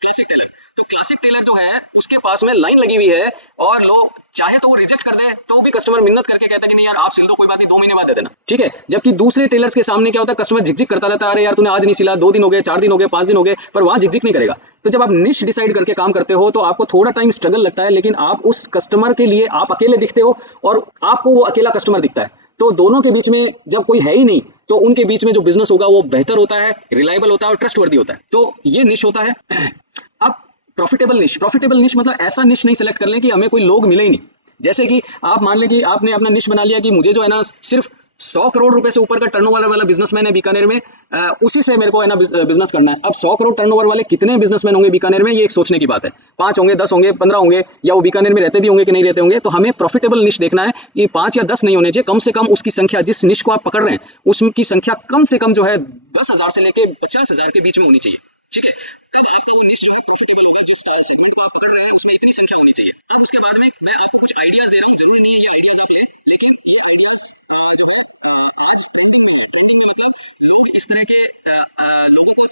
Classic tailor. तो क्लासिक टेलर जो है उसके पास में लाइन लगी हुई है, और लोग चाहे तो वो रिजेक्ट कर दे, तो भी कस्टमर मिन्नत करके कहता है कि नहीं यार आप सिल दो, कोई बात नहीं, 2 महीने बाद दे देना, ठीक है। जबकि दूसरे टेलर्स के सामने क्या होता है, कस्टमर झिकझिक करता रहता है, अरे यार तूने आज नहीं सिला, 2 दिन हो गए, 4 दिन हो गए, 5 दिन हो गए, पर वहां झिकझिक नहीं करेगा। तो जब आप निश डिसाइड करके काम करते हो, तो आपको थोड़ा टाइम स्ट्रगल लगता है, लेकिन आप उस कस्टमर के लिए आप अकेले दिखते हो और आपको वो अकेला कस्टमर दिखता है। तो दोनों के बीच में जब कोई है ही नहीं, तो उनके बीच में जो बिजनेस होगा वो बेहतर होता है, रिलायबल होता है और ट्रस्टवर्दी होता है। तो ये निश होता है। अब प्रॉफिटेबल निश मतलब ऐसा निश नहीं सेलेक्ट कर लें कि हमें कोई लोग मिले ही नहीं। जैसे कि आप मान लें कि आपने अपना निश बना लिया कि मुझे जो है ना सिर्फ 100 करोड़ रुपए से ऊपर का टर्नओवर वाला बिजनेसमैन है बीकानेर में, उसी से मेरे को है ना बिजनेस करना है। अब 100 करोड़ टर्नओवर वाले कितने बिजनेसमैन होंगे बीकानेर में, ये एक सोचने की बात है। 5 होंगे, 10 होंगे, 15 होंगे, या वो बीकानेर में रहते भी होंगे कि नहीं रहते होंगे। तो हमें प्रॉफिटेबल निश देखना है कि 5 या 10 नहीं होने चाहिए, कम से कम उसकी संख्या, जिस निश को आप पकड़ रहे हैं उसकी संख्या कम से कम जो है 10,000 से लेके 50,000 के बीच में होनी चाहिए, ठीक है। तब आपका वो निश जो है प्रॉफिटेबल होगा, जिस सेगमेंट को आप पकड़ रहे हैं उसमें इतनी संख्या होनी चाहिए। अब उसके बाद में मैं आपको कुछ आइडियाज दे रहा हूँ, जरूरी नहीं है ये आइडियाज आप लें, लेकिन ये आइडियाज जो है आज ट्रेंडिंग में मतलब लोग इस तरह के लोगों को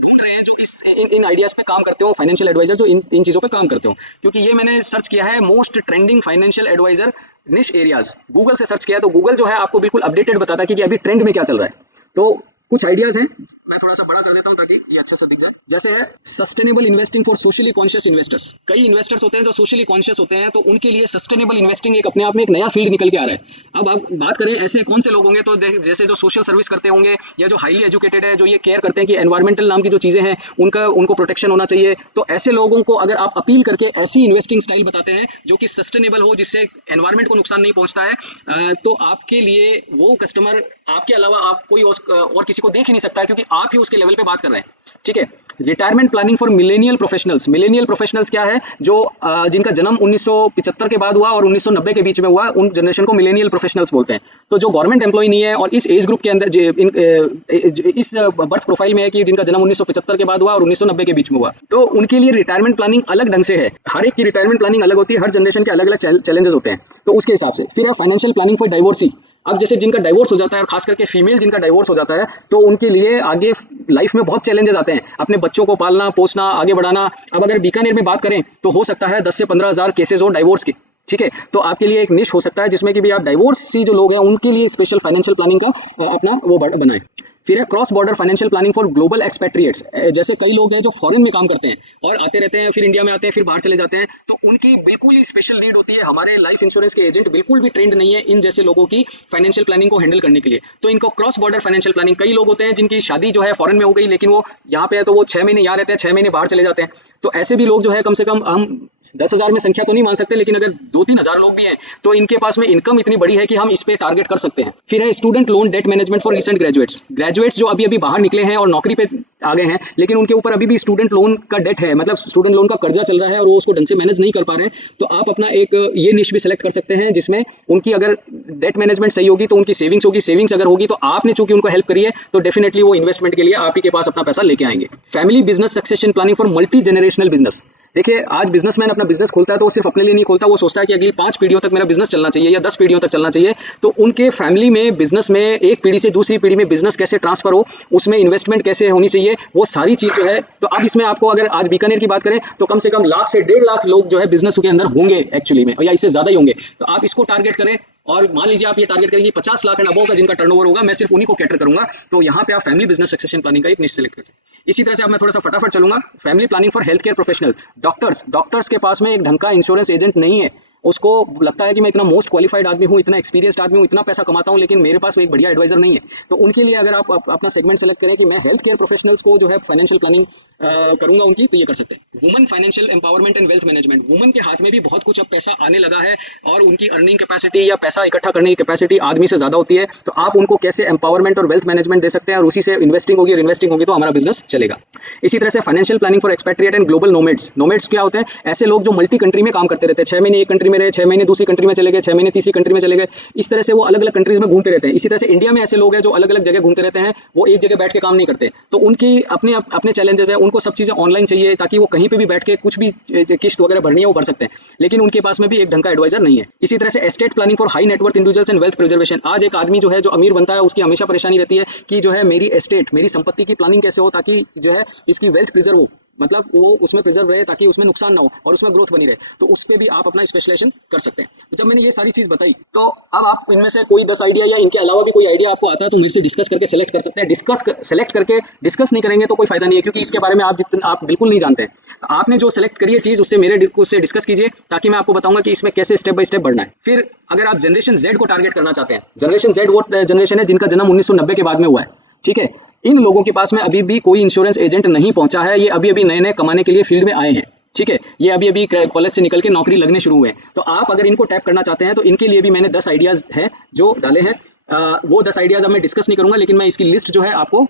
ढूंढ रहे हैं जो इन आइडियाज पे काम करते हो, फाइनेंशियल एडवाइजर जो इन चीज़ों पे काम करते हो। क्योंकि ये मैंने सर्च किया है मोस्ट ट्रेंडिंग फाइनेंशियल एडवाइजर निश एरियाज, गूगल से सर्च किया, तो गूगल जो है आपको बिल्कुल अपडेटेड बताता है कि अभी ट्रेंड में क्या चल रहा है। तो कुछ आइडियाज हैं, मैं थोड़ा सा बड़ा कर देता हूं ताकि ये अच्छा सा दिख जाए। जैसे है sustainable investing for socially conscious investors. कई इन्वेस्टर्स होते हैं जो सोशली कॉन्शियस होते हैं, तो उनके लिए सस्टेनेबल इन्वेस्टिंग एक अपने आप में एक नया फील्ड निकल के आ रहा है। अब आप बात करें ऐसे कौन से लोग होंगे, तो जैसे जो सोशल सर्विस करते होंगे या जो हाईली एजुकेटेड है, जो ये केयर करते हैं कि एनवायरमेंटल नाम की जो चीज़ें हैं उनको प्रोटेक्शन होना चाहिए, तो ऐसे लोगों को अगर आप अपील करके ऐसी इन्वेस्टिंग स्टाइल बताते हैं जो कि सस्टेनेबल हो, जिससे एनवायरमेंट को नुकसान नहीं पहुंचता है, तो आपके लिए वो कस्टमर आपके अलावा आप कोई और किसी को देख ही नहीं सकता है, क्योंकि आप ही उसके लेवल पे बात कर रहे हैं। ठीक है। Retirement planning for millennial professionals. Millennial professionals क्या है, जो जिनका जन्म 1975 के बाद हुआ और 1990 के बीच में हुआ, उन जनरेशन को मिलेनियल प्रोफेशनल्स बोलते हैं। तो जो गवर्नमेंट एम्प्लॉय नहीं है और इस एज ग्रुप के अंदर इस बर्थ प्रोफाइल में है कि जिनका जन्म 1975 के बाद हुआ और 1990 के बीच में हुआ, तो उनके लिए रिटायरमेंट प्लानिंग अलग ढंग से है। हर एक की रिटायरमेंट प्लानिंग अलग होती है, हर जनरेशन के अलग अलग चैलेंजेस होते हैं, तो उसके हिसाब से। फिर है फाइनेंशियल प्लानिंग फॉर डाइवोर्सी। अब जैसे जिनका डाइवोर्स हो जाता है और खास करके फीमेल जिनका डाइवोर्स हो जाता है, तो उनके लिए आगे लाइफ में बहुत चैलेंजेस आते हैं, अपने बच्चों को पालना पोसना आगे बढ़ाना। अब अगर बीकानेर में बात करें तो हो सकता है 10 से 15 हज़ार केसेस हो डाइवोर्स के। ठीक है, तो आपके लिए एक निश हो सकता है जिसमें कि भी आप डाइवोर्स सी जो लोग हैं उनके लिए स्पेशल फाइनेंशियल प्लानिंग का अपना वो बनाएं। फिर है cross border financial planning for global expatriates. जैसे कई लोग हैं जो फॉरेन में काम करते हैं और आते रहते हैं, फिर इंडिया में आते हैं, फिर बाहर चले जाते हैं, तो उनकी बिल्कुल ही स्पेशल नीड होती है। हमारे लाइफ इंश्योरेंस के एजेंट बिल्कुल भी ट्रेंड नहीं है इन जैसे लोगों की फाइनेंशियल प्लानिंग को हैंडल करने के लिए, तो इनको क्रॉस बॉर्डर फाइनेंशियल प्लानिंग। कई लोग होते हैं जिनकी शादी जो है फॉरेन में हो गई, लेकिन वो यहाँ पे है तो वो 6 महीने यहाँ रहते हैं, 6 महीने बाहर चले जाते हैं। तो ऐसे भी लोग जो है कम से कम हम 10,000 में संख्या तो नहीं मान सकते, लेकिन अगर 2-3 हज़ार लोग भी हैं तो इनके पास में इनकम इतनी बड़ी है कि हम इस पे टारगेट कर सकते हैं। फिर है student loan debt management for recent graduates जो अभी अभी बाहर निकले हैं और नौकरी पे आ गए हैं, लेकिन उनके ऊपर अभी भी स्टूडेंट लोन का डेट है, मतलब स्टूडेंट लोन का कर्जा चल रहा है और वो उसको ढंग से मैनेज नहीं कर पा रहे हैं। तो आप अपना एक ये निश भी सिलेक्ट कर सकते हैं जिसमें उनकी अगर डेट मैनेजमेंट सही होगी तो उनकी सेविंग्स होगी, सेविंग्स अगर होगी तो आपने चूंकि उनको हेल्प करी है तो डेफिनेटली वो इन्वेस्टमेंट के लिए आप ही के पास अपना पैसा लेके आएंगे। Family business succession planning for multi generational business. देखिए, आज बिजनेसमैन अपना बिजनेस खोलता है तो वो सिर्फ अपने लिए नहीं खोलता, वो सोचता है कि अगली 5 पीढ़ियों तक मेरा बिजनेस चलना चाहिए या 10 पीढ़ियों तक चलना चाहिए। तो उनके फैमिली में बिजनेस में एक पीढ़ी से दूसरी पीढ़ी में बिजनेस कैसे ट्रांसफर हो, उसमें इन्वेस्टमेंट कैसे होनी चाहिए, वो सारी चीज जो है। तो अब इसमें आपको अगर आज बीकानेर की बात करें तो कम से कम लाख से 1.5 लाख लोग जो है बिजनेस के अंदर होंगे एक्चुअली में, या इससे ज्यादा ही होंगे। तो आप इसको टारगेट करें और मान लीजिए आप ये टारगेट करेंगे 50 लाख एंड अबव का जिनका टर्नओवर होगा, मैं सिर्फ उन्हीं को कैटर करूंगा, तो यहाँ पे आप फैमिली बिजनेस सक्सेशन प्लानिंग का एक निश सेलेक्ट करें। इसी तरह से अब मैं थोड़ा सा फटाफट चलूंगा। Family planning for health care professionals. Doctors के पास में एक ढंग का इंश्योरेंस एजेंट नहीं है, उसको लगता है कि मैं इतना मोस्ट क्वालिफाइड आदमी हूँ, इतना एक्सपीरियंस्ड आदमी हूँ, इतना पैसा कमाता हूँ, लेकिन मेरे पास एक बढ़िया एडवाइजर नहीं है। तो उनके लिए अगर आप अपना सेगमेंट सेलेक्ट करें कि मैं हेल्थ केयर प्रोफेशनल्स को जो है फाइनेंशियल प्लानिंग करूंगा उनकी, तो ये कर सकते हैं। Women financial empowerment and wealth management. Women के हाथ में भी बहुत कुछ अब पैसा आने लगा है और उनकी अर्निंग कैपेसिटी या पैसा इकट्ठा करने की कैपेसिटी आदमी से ज्यादा होती है, तो आप उनको कैसे एम्पावरमेंट और वेल्थ मैनेजमेंट दे सकते हैं और उसी से इन्वेस्टिंग होगी, और इन्वेस्टिंग होगी तो हमारा बिजनेस चलेगा। इसी तरह से financial planning for expatriate and global nomads. Nomads क्या होते हैं? ऐसे लोग जो मल्टी कंट्री में काम करते रहते हैं, 6 महीने एक कंट्री में रहे, 6 महीने दूसरी कंट्री में चले गए, 6 महीने तीसरी कंट्री में चले गए, इस तरह से वो अलग अलग कंट्रीज में घूमते रहते हैं। इसी तरह से इंडिया में ऐसे लोग हैं जो अलग अलग जगह घूमते रहते हैं, वो एक जगह बैठ के काम नहीं करते, तो उनकी अपने अपने चैलेंजेस है, उनको सब चीजें ऑनलाइन चाहिए ताकि वो कहीं पे भी बैठ के कुछ भी किस्त वगैरह भरनी है वो भर सकते हैं, लेकिन उनके पास में भी एक ढंग का एडवाइजर नहीं है। इसी तरह से estate planning for high net worth individuals and wealth preservation. आज एक आदमी जो है जो अमीर बनता है उसकी हमेशा परेशानी रहती है कि जो है मेरी एस्टेट, मेरी संपत्ति की प्लानिंग कैसे हो ताकि जो है इसकी वेल्थ प्रिजर्व हो, मतलब वो उसमें प्रिजर्व रहे ताकि उसमें नुकसान ना हो और उसमें ग्रोथ बनी रहे, तो उस पर भी आप अपना स्पेशलाइजेशन कर सकते हैं। जब मैंने ये सारी चीज बताई तो अब आप इनमें से कोई 10 आइडिया या इनके अलावा भी कोई आइडिया आपको आता है तो मेरे से डिस्कस करके सेलेक्ट कर सकते हैं। सेलेक्ट करके डिस्कस नहीं करेंगे तो कोई फायदा नहीं है, क्योंकि इसके बारे में आप बिल्कुल नहीं जानते हैं। आपने जो सेलेक्ट करी है चीज उससे डिस्कस कीजिए ताकि मैं आपको बताऊंगा कि इसमें कैसे स्टेप बाय स्टेप बढ़ना है। फिर अगर आप जनरेशन जेड को टारगेट करना चाहते हैं, जनरेशन जेड वो जनरेशन है जिनका जन्म 1990 के बाद में हुआ है, ठीक है। इन लोगों के पास में अभी भी कोई इंश्योरेंस एजेंट नहीं पहुंचा है, ये अभी अभी नए नए कमाने के लिए फील्ड में आए हैं, ठीक है। ये अभी अभी कॉलेज से निकल के नौकरी लगने शुरू हुए हैं, तो आप अगर इनको टैप करना चाहते हैं तो इनके लिए भी मैंने 10 आइडियाज हैं जो डाले हैं। वो 10 आइडियाज अब मैं डिस्कस नहीं करूंगा, लेकिन मैं इसकी लिस्ट जो है आपको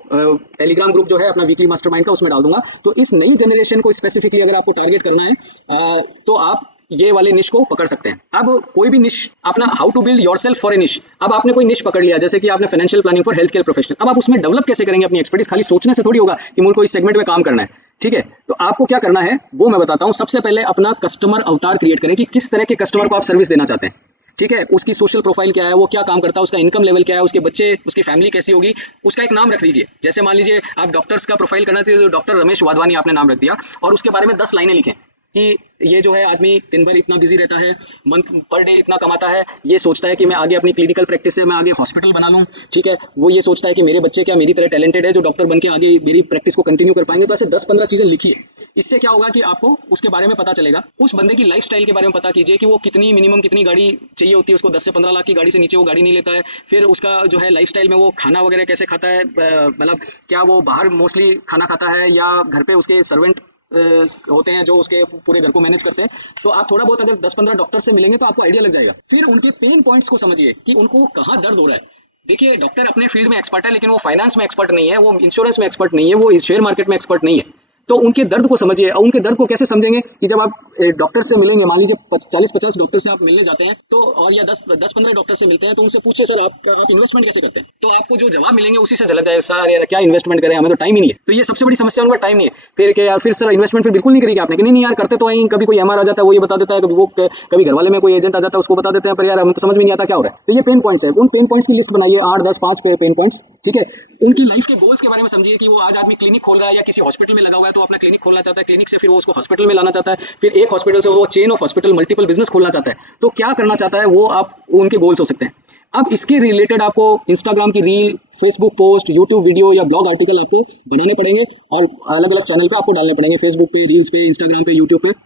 टेलीग्राम ग्रुप जो है अपना वीकली मास्टरमाइंड का उसमें डाल दूंगा। तो इस नई जनरेशन को स्पेसिफिकली अगर आपको टारगेट करना है तो आप ये वाले निश को पकड़ सकते हैं। अब कोई भी निश अपना how to build yourself for a niche. अब आपने कोई निश पकड़ लिया, जैसे कि आपने financial planning for health care professional, अब आप उसमें डेवलप कैसे करेंगे अपनी एक्सपर्टीज? खाली सोचने से थोड़ी होगा कि मुझे इस सेगमेंट में काम करना है, ठीक है। तो आपको क्या करना है वो मैं बताता हूं। सबसे पहले अपना कस्टमर अवतार क्रिएट करें कि किस तरह के कस्टमर को आप सर्विस देना चाहते हैं, ठीक है, उसकी सोशल प्रोफाइल क्या है, वो क्या काम करता है, उसका इनकम लेवल क्या है, उसके बच्चे, उसकी फैमिली कैसी होगी, उसका एक नाम रख लीजिए। जैसे मान लीजिए आप डॉक्टर्स का प्रोफाइल करना चाहिए तो डॉक्टर रमेश वाधवानी आपने नाम रख दिया और उसके बारे में 10 लाइनें लिखें कि ये जो है आदमी दिन भर इतना बिजी रहता है, मंथ पर डे इतना कमाता है, ये सोचता है कि मैं आगे अपनी क्लिनिकल प्रैक्टिस से मैं आगे हॉस्पिटल बना लूँ, ठीक है, वो ये सोचता है कि मेरे बच्चे क्या मेरी तरह टैलेंटेड है जो डॉक्टर बन के आगे मेरी प्रैक्टिस को कंटिन्यू कर पाएंगे। तो ऐसे 10-15 चीज़ें लिखिए। इससे क्या होगा कि आपको उसके बारे में पता चलेगा, उस बंदे की लाइफस्टाइल के बारे में पता कीजिए कि वो कितनी मिनिमम कितनी गाड़ी चाहिए होती है उसको, 10 से 15 लाख की गाड़ी से नीचे वो गाड़ी नहीं लेता है। फिर उसका जो है लाइफस्टाइल में वो खाना वगैरह कैसे खाता है, मतलब क्या वो बाहर मोस्टली खाना खाता है या घर पे उसके सर्वेंट होते हैं जो उसके पूरे घर को मैनेज करते हैं। तो आप थोड़ा बहुत अगर 10-15 डॉक्टर से मिलेंगे तो आपको आइडिया लग जाएगा। फिर उनके पेन पॉइंट्स को समझिए कि उनको कहाँ दर्द हो रहा है। देखिए डॉक्टर अपने फील्ड में एक्सपर्ट है लेकिन वो फाइनेंस में एक्सपर्ट नहीं है, वो इंश्योरेंस में एक्सपर्ट नहीं है, वो शेयर मार्केट में एक्सपर्ट नहीं है। तो उनके दर्द को समझिए। और उनके दर्द को कैसे समझेंगे कि जब आप डॉक्टर से मिलेंगे, मान लीजिए 40-50 डॉक्टर से आप मिलने जाते हैं तो, और या 10-15 डॉक्टर से मिलते हैं तो उनसे पूछे सर आप इन्वेस्टमेंट कैसे करते हैं, तो आपको जो जवाब मिलेंगे उसी से झलक जाएगा, सर यार क्या इन्वेस्टमेंट करें, हमें तो टाइम ही नहीं है। तो ये सबसे बड़ी समस्या, उनका टाइम नहीं है। फिर क्या यार, फिर सर इन्वेस्टमेंट फिर बिल्कुल नहीं करेगी आपने कि नहीं यार करते तो कभी कोई एमआर आ जाता है वो ये बता देता है, कभी वो कभी घर वाले में कोई एजेंट आ जाता है उसको बता देते हैं, पर यार हमें तो समझ में नहीं आता क्या हो रहा है। तो ये पेन पॉइंट्स है, उन पेन पॉइंट्स की लिस्ट बनाइए 8-10-5 पेन पॉइंट्स, ठीक है। उनकी लाइफ के गोल्स के बारे में समझिए कि वो आज आदमी क्लिनिक खोल रहा है या किसी हॉस्पिटल में लगा हुआ है तो अपना क्लिनिक खोलना चाहता है, क्लिनिक से फिर वो उसको हॉस्पिटल में लाना चाहता है, फिर एक हॉस्पिटल से वो chain of hospital multiple business खोलना चाहता है। तो क्या करना चाहता है वो, आप उनके गोल्स हो सकते हैं। अब इसके रिलेटेड आपको इंस्टाग्राम की reel, Facebook post, YouTube video या ब्लॉग आर्टिकल आपको बनाने पड़ेंगे और अलग अलग चैनल पे आपको डालने पड़ेंगे, फेसबुक पे, रील्स पे, इंस्टाग्राम पे, यूट्यूब पे।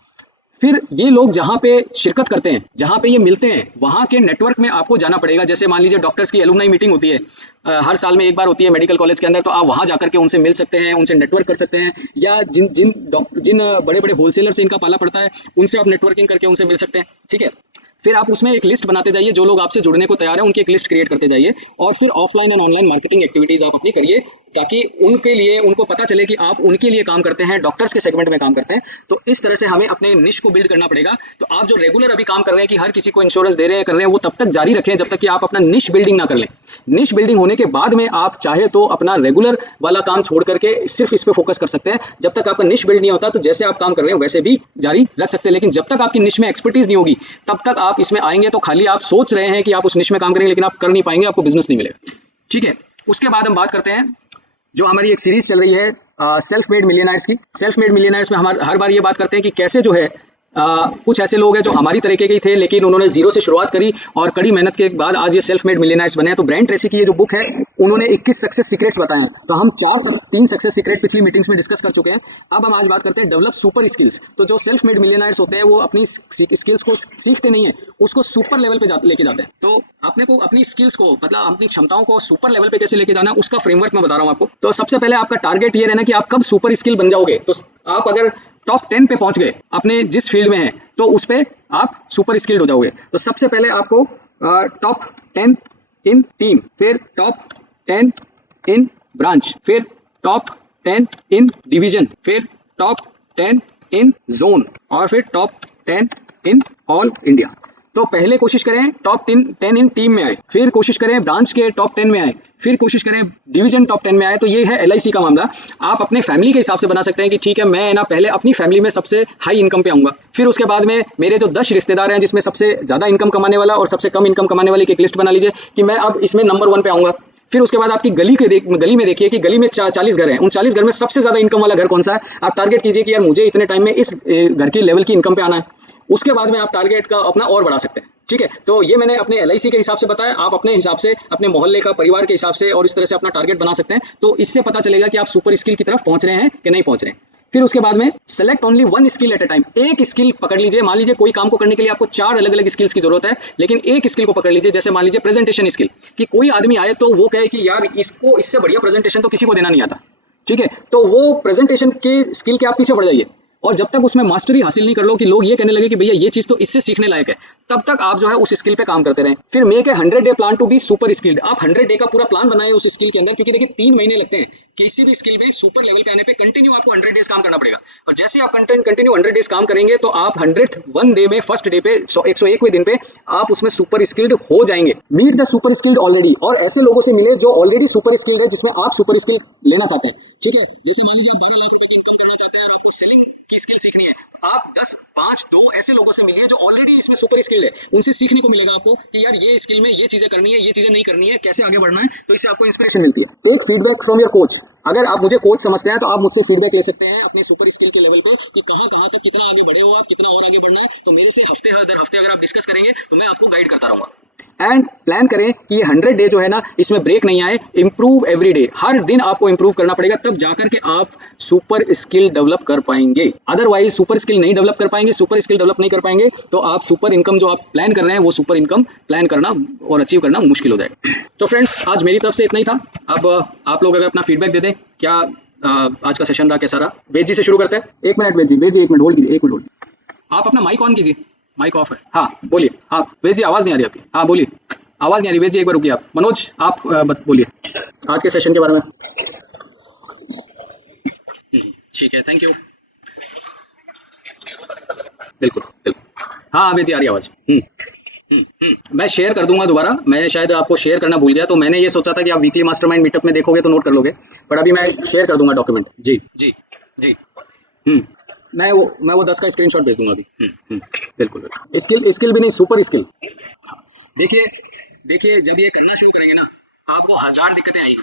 फिर ये लोग जहाँ पे शिरकत करते हैं, जहाँ पे ये मिलते हैं, वहाँ के नेटवर्क में आपको जाना पड़ेगा। जैसे मान लीजिए डॉक्टर्स की एलुमनाई मीटिंग होती है, हर साल में एक बार होती है मेडिकल कॉलेज के अंदर, तो आप वहाँ जाकर के उनसे मिल सकते हैं, उनसे नेटवर्क कर सकते हैं, या जिन बड़े बड़े होलसेलर से इनका पाला पड़ता है उनसे आप नेटवर्किंग करके उनसे मिल सकते हैं, ठीक है। फिर आप उसमें एक लिस्ट बनाते जाइए, जो लोग आपसे जुड़ने को तैयार हैं उनकी एक लिस्ट क्रिएट करते जाइए, और फिर offline and online marketing activities आप अपनी करिए, ताकि उनके लिए, उनको पता चले कि आप उनके लिए काम करते हैं, डॉक्टर्स के सेगमेंट में काम करते हैं। तो इस तरह से हमें अपने निश को बिल्ड करना पड़ेगा। तो आप जो रेगुलर अभी काम कर रहे हैं कि हर किसी को इंश्योरेंस दे रहे हैं, कर रहे हैं, वो तब तक जारी रखें जब तक कि आप अपना निश बिल्डिंग ना कर लें। निश बिल्डिंग होने के बाद में आप चाहे तो अपना रेगुलर वाला काम छोड़ करके सिर्फ इस पे फोकस कर सकते हैं। जब तक आपका निश बिल्ड नहीं होता तो जैसे आप काम कर रहे हैं वैसे भी जारी रख सकते हैं, लेकिन जब तक आपकी निश में एक्सपर्टीज नहीं होगी तब तक आप इसमें आएंगे तो खाली आप सोच रहे हैं कि आप उस निश में काम करेंगे लेकिन आप कर नहीं पाएंगे, आपको बिजनेस नहीं मिलेगा, ठीक है। उसके बाद हम बात करते हैं जो हमारी एक सीरीज चल रही है सेल्फ मेड मिलियनर्स की। सेल्फ मेड मिलियनर्स में हम हर बार ये बात करते हैं कि कैसे जो है कुछ ऐसे लोग हैं जो हमारी तरीके के ही थे लेकिन उन्होंने जीरो से शुरुआत करी और कड़ी मेहनत के बाद आज ये सेल्फ मेड मिलियनर्स बने हैं। तो ब्रायन ट्रेसी की ये जो बुक है, उन्होंने 21 सक्सेस सीक्रेट्स बताए हैं। तो हम 3 सक्सेस सीक्रेट पिछली मीटिंग्स में डिस्कस कर चुके हैं। अब हम आज बात करते हैं डेवलप सुपर स्किल्स। तो जो सेल्फ मेड मिलियनर्स होते हैं वो अपनी स्किल्स को सीखते नहीं है, उसको सुपर लेवल पे लेके जाते हैं। तो अपने को अपनी स्किल्स को, मतलब अपनी क्षमताओं को सुपर लेवल पे कैसे लेके जाना, उसका फ्रेमवर्क मैं बता रहा हूँ आपको। तो सबसे पहले आपका टारगेट ये रहना कि आप कब सुपर स्किल बन जाओगे। तो आप अगर टॉप 10 पे पहुंच गए अपने जिस फील्ड में हैं तो उस पे आप सुपर स्किल्ड हो जाओगे। तो सबसे पहले आपको टॉप 10 इन टीम, फिर टॉप 10 इन ब्रांच, फिर टॉप 10 इन डिवीजन, फिर टॉप 10 इन जोन, और फिर टॉप 10 इन ऑल इंडिया। तो पहले कोशिश करें टॉप 10 इन टीम में आए, फिर कोशिश करें ब्रांच के टॉप 10 में आए, फिर कोशिश करें डिवीजन टॉप 10 में आए। तो ये है LIC का मामला। आप अपने फैमिली के हिसाब से बना सकते हैं कि ठीक है मैं ना पहले अपनी फैमिली में सबसे हाई इनकम पे आऊंगा, फिर उसके बाद में मेरे जो 10 रिश्तेदार हैं जिसमें सबसे ज्यादा इनकम कमाने वाला और सबसे कम इनकम कमाने वाले की एक लिस्ट बना लीजिए कि मैं अब इसमें नंबर 1 पे आऊंगा। फिर उसके बाद आपकी गली में देखिए कि गली में 40 घर हैं, उन 40 घर में सबसे ज्यादा इनकम वाला घर कौन सा है। आप टारगेट कीजिए कि यार मुझे इतने टाइम में इस घर की लेवल की इनकम पे आना है। उसके बाद में आप टारगेट का अपना और बढ़ा सकते हैं, ठीक है। तो ये मैंने अपने LIC के हिसाब से बताया, आप अपने हिसाब से, अपने मोहल्ले का, परिवार के हिसाब से और इस तरह से अपना टारगेट बना सकते हैं। तो इससे पता चलेगा कि आप सुपर स्किल की तरफ पहुंच रहे हैं कि नहीं पहुंच रहे हैं। फिर उसके बाद में select only 1 skill at a time. एक स्किल पकड़ लीजिए। मान लीजिए कोई काम को करने के लिए आपको 4 अलग अलग स्किल्स की जरूरत है, लेकिन एक स्किल को पकड़ लीजिए। जैसे मान लीजिए प्रेजेंटेशन स्किल, कि कोई आदमी आए तो वो कहे कि यार इसको इससे बढ़िया प्रेजेंटेशन तो किसी को देना नहीं आता, ठीक है। तो वो प्रेजेंटेशन के स्किल के आप पीछे पड़ जाइए, और जब तक उसमें मास्टरी हासिल नहीं कर लो कि लोग ये कहने लगे कि भैया ये चीज तो इससे सीखने लायक है, तब तक आप जो है उस स्किल पे काम करते रहें। फिर make a 100 day plan to be super skilled. आप 100 डे का पूरा प्लान बनाए उस स्किल के अंदर, क्योंकि देखिए 3 महीने लगते हैं किसी भी स्किल में सुपर लेवल पे आने पे। कंटिन्यू आपको 100 डेज काम करना पड़ेगा, और जैसे आप कंटिन्यू 100 डेज काम करेंगे तो आप 101 डे में, फर्स्ट डे पे, 101वें दिन पे आप उसमें सुपर स्किल्ड हो जाएंगे। Meet the super skilled already, और ऐसे लोगों से मिले जो ऑलरेडी सुपर स्किल्ड है, जिसमें आप सुपर स्किल लेना चाहते हैं, ठीक है। जैसे मान लीजिए आप 12 लाख रुपए की इनकम करना चाहते हैं और आपको सेलिंग की स्किल सीखनी सीखनी है, आप 5 2 ऐसे लोगों से मिलिए जो ऑलरेडी इसमें सुपर स्किल्ड है, उनसे सीखने को मिलेगा आपको कि यार ये स्किल में ये चीजें करनी है, ये चीजें नहीं करनी है, कैसे आगे बढ़ना है, तो इससे आपको इंस्पिरेशन मिलती है। Take feedback from your coach. अगर आप मुझे कोच समझते हैं तो आप मुझसे फीडबैक ले सकते हैं अपनी सुपर स्किल के लेवल पर कि कहाँ तक कितना आगे बढ़े हो आप, कितना और आगे बढ़ना है, तो मेरे से हफ्ते हर हफ्ते अगर आप डिस्कस करेंगे तो मैं आपको गाइड करता रहूंगा। एंड प्लान करें कि ये 100 डे जो है ना, इसमें ब्रेक नहीं आए, इंप्रूव एवरी डे, हर दिन आपको इंप्रूव करना पड़ेगा, तब जाकर के आप सुपर स्किल डेवलप कर पाएंगे। अदरवाइज सुपर स्किल नहीं डेवलप कर पाएंगे, सुपर स्किल डेवलप नहीं कर पाएंगे तो आप सुपर इनकम जो आप प्लान कर रहे हैं वो सुपर इनकम प्लान करना और अचीव करना मुश्किल हो जाएगा। तो फ्रेंड्स, आज मेरी तरफ से इतना ही था। अब आप लोग अगर अपना फीडबैक दे दें, क्या आज का सेशन रहा, कैसा रहा। वेद जी से शुरू करते हैं। 1 मिनट वेद जी 1 मिनट होल्ड कीजिए, 1 मिनट होल्ड। आप अपना माइक ऑन कीजिए, माइक ऑफ है। हाँ बोलिए। हाँ वेद जी, आवाज नहीं आ रही आपकी। हाँ बोलिए, आवाज नहीं आ रही वेद जी, एक बार रुकिए आप। मनोज आप बोलिए आज के सेशन के बारे में। ठीक है, थैंक यू। बिल्कुल बिल्कुल, हाँ वेद जी आ रही आवाज। मैं शेयर कर दूंगा दोबारा, मैं शायद आपको शेयर करना भूल गया, तो मैंने ये सोचा था कि आप वीकली मास्टरमाइंड मीटअप में देखोगे तो नोट कर लोगे, पर अभी मैं शेयर कर दूंगा डॉक्यूमेंट। जी जी जी। मैं वो 10 का स्क्रीनशॉट भेज दूंगा अभी। बिल्कुल बिल्कुल। स्किल भी नहीं, सुपर स्किल। देखिए जब ये करना शुरू करेंगे ना, आपको 1000 दिक्कतें आएंगी,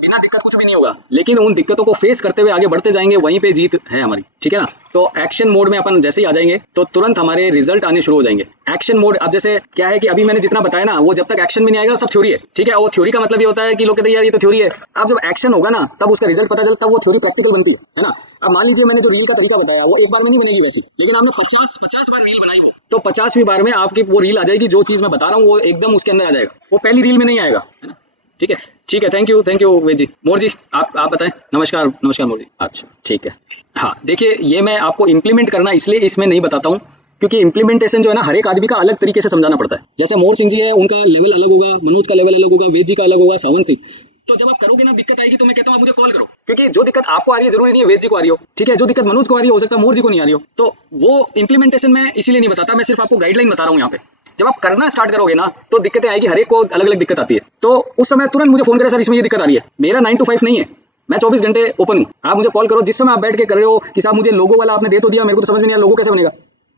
बिना दिक्कत कुछ भी नहीं होगा, लेकिन उन दिक्कतों को फेस करते हुए आगे बढ़ते जाएंगे, वहीं पे जीत है हमारी। ठीक है ना। तो एक्शन मोड में अपन जैसे ही आ जाएंगे तो तुरंत हमारे रिजल्ट आने शुरू हो जाएंगे। एक्शन मोड, अब जैसे क्या है कि अभी मैंने जितना बताया ना, वो जब तक एक्शन में नहीं आएगा सब थ्योरी है। ठीक है, वो थ्योरी का मतलब ये होता है कि लोग कहते हैं यार ये तो थ्योरी है। अब जब एक्शन होगा ना तब उसका रिजल्ट पता चलता है, वो थ्योरी प्रैक्टिकल बनती है ना। अब मान लीजिए मैंने जो रील का तरीका बताया वो एक बार में नहीं बनेगी वैसी, लेकिन आपने 50 बार रील बनाई, वो तो 50वीं बार में आपकी वो रील आ जाएगी, जो चीज मैं बता रहा हूँ वो एकदम उसके अंदर आ जाएगा, वो पहली रील में नहीं आएगा, है ना। ठीक है ठीक है, थैंक यू वेद जी। मोर जी आप बताएं। नमस्कार मोर जी। अच्छा ठीक है। हाँ देखिए, ये मैं आपको इम्प्लीमेंट करना इसलिए इसमें नहीं बताता हूँ क्योंकि इम्प्लीमेंटेशन जो है ना, हर एक आदमी का अलग तरीके से समझाना पड़ता है। जैसे मोर सिंह जी है, उनका लेवल अलग होगा, मनोज का लेवल अलग होगा, वेद जी का अलग होगा, सावंत जी। तो जब आप करोगे ना दिक्कत आएगी, तो मैं कहता हूँ आप मुझे कॉल करो, क्योंकि जो दिक्कत आपको आ रही है जरूरी नहीं है वेद जी को आ रही हो। ठीक है, जो दिक्कत मनोज को आ रही है हो सकता है मोर जी को नहीं आ रही हो। तो वो इम्प्लीमेंटेशन में इसीलिए नहीं बताता, मैं सिर्फ आपको गाइडलाइन बता रहा हूँ यहाँ पे। जब आप करना स्टार्ट करोगे ना तो दिक्कतें आएगी, हर एक को अलग अलग दिक्कत आती है, तो उस समय तुरंत मुझे फोन करें, सर इसमें ये दिक्कत आ रही है। मेरा 9 to 5 नहीं है, मैं 24 घंटे ओपन हूँ। आप मुझे कॉल करो जिस समय आप बैठ के कर रहे हो कि साहब मुझे लोगो वाला आपने दे तो दिया, मेरे को तो समझ में नहीं आया लोगो कैसे बनेगा,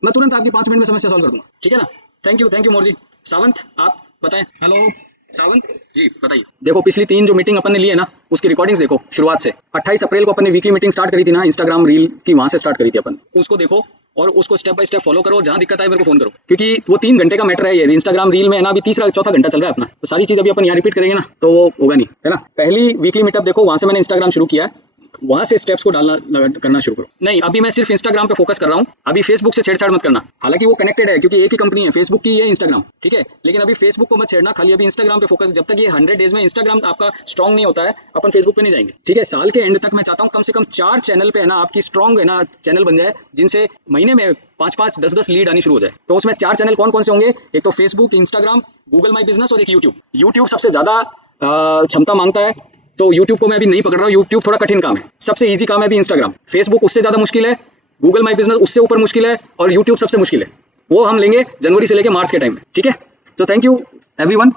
मैं तुरंत आपकी 5 मिनट में समस्या सॉल्व कर दूंगा। ठीक है ना। थैंक यू मोर जी। सावंत आप बताएं। हेलो सावंत जी बताइए। देखो पिछली 3 जो मीटिंग अपन ने ली है ना, उसकी रिकॉर्डिंग्स देखो शुरुआत से। 28 अप्रैल को अपन ने वीकली मीटिंग स्टार्ट करी थी ना, इंस्टाग्राम रील की, वहां से स्टार्ट करी थी अपन। उसको देखो और उसको स्टेप बाय स्टेप फॉलो करो, जहां दिक्कत आए मेरे को फोन करो, क्योंकि वो 3 घंटे का मैटर है। ये इंस्टाग्राम रील में है ना, अभी तीसरा चौथा घंटा चल रहा है अपना, तो सारी चीज अभी अपन यहाँ रिपीट करेंगे ना तो वो होगा नहीं, है ना। पहली वीकली मीटअप देखो, वहां से मैंने इंस्टाग्राम शुरू किया है, वहां से स्टेप्स को डालना करना शुरू करो। नहीं, अभी मैं सिर्फ इंस्टाग्राम पे फोकस कर रहा हूँ, अभी फेसबुक से छेड़छाड़ मत करना। हालांकि वो कनेक्टेड है क्योंकि एक ही कंपनी है, फेसबुक की है इंस्टाग्राम। ठीक है, लेकिन अभी फेसबुक को मत छेड़ना, खाली अभी इंस्टाग्राम पे फोकस। जब तक ये 100 डेज में इंस्टाग्राम आपका स्ट्रॉन्ग नहीं होता है, अपन फेसबुक पे नहीं जाएंगे। ठीक है, साल के एंड तक मैं चाहता हूँ कम से कम 4 चैनल पे है ना आपकी स्ट्रॉन्ग है ना चैनल बन जाए, जिनसे महीने में 5 10 लीड आनी शुरू हो जाए। तो उसमें 4 चैनल कौन कौन से होंगे? एक तो Facebook, Instagram, Google my business और एक यूट्यूब सबसे ज्यादा क्षमता मांगता है, तो यूट्यूब को मैं अभी नहीं पकड़ रहा हूँ। यूट्यूब थोड़ा कठिन काम है, सबसे इजी काम है अभी इंस्टाग्राम। फेसबुक उससे ज्यादा मुश्किल है, गूगल माई बिजनेस उससे ऊपर मुश्किल है, और यूट्यूब सबसे मुश्किल है। वो हम लेंगे जनवरी से लेके मार्च के टाइम में। ठीक है, तो thank you everyone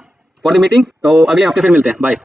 for the meeting. तो अगले हफ्ते फिर मिलते हैं, बाय।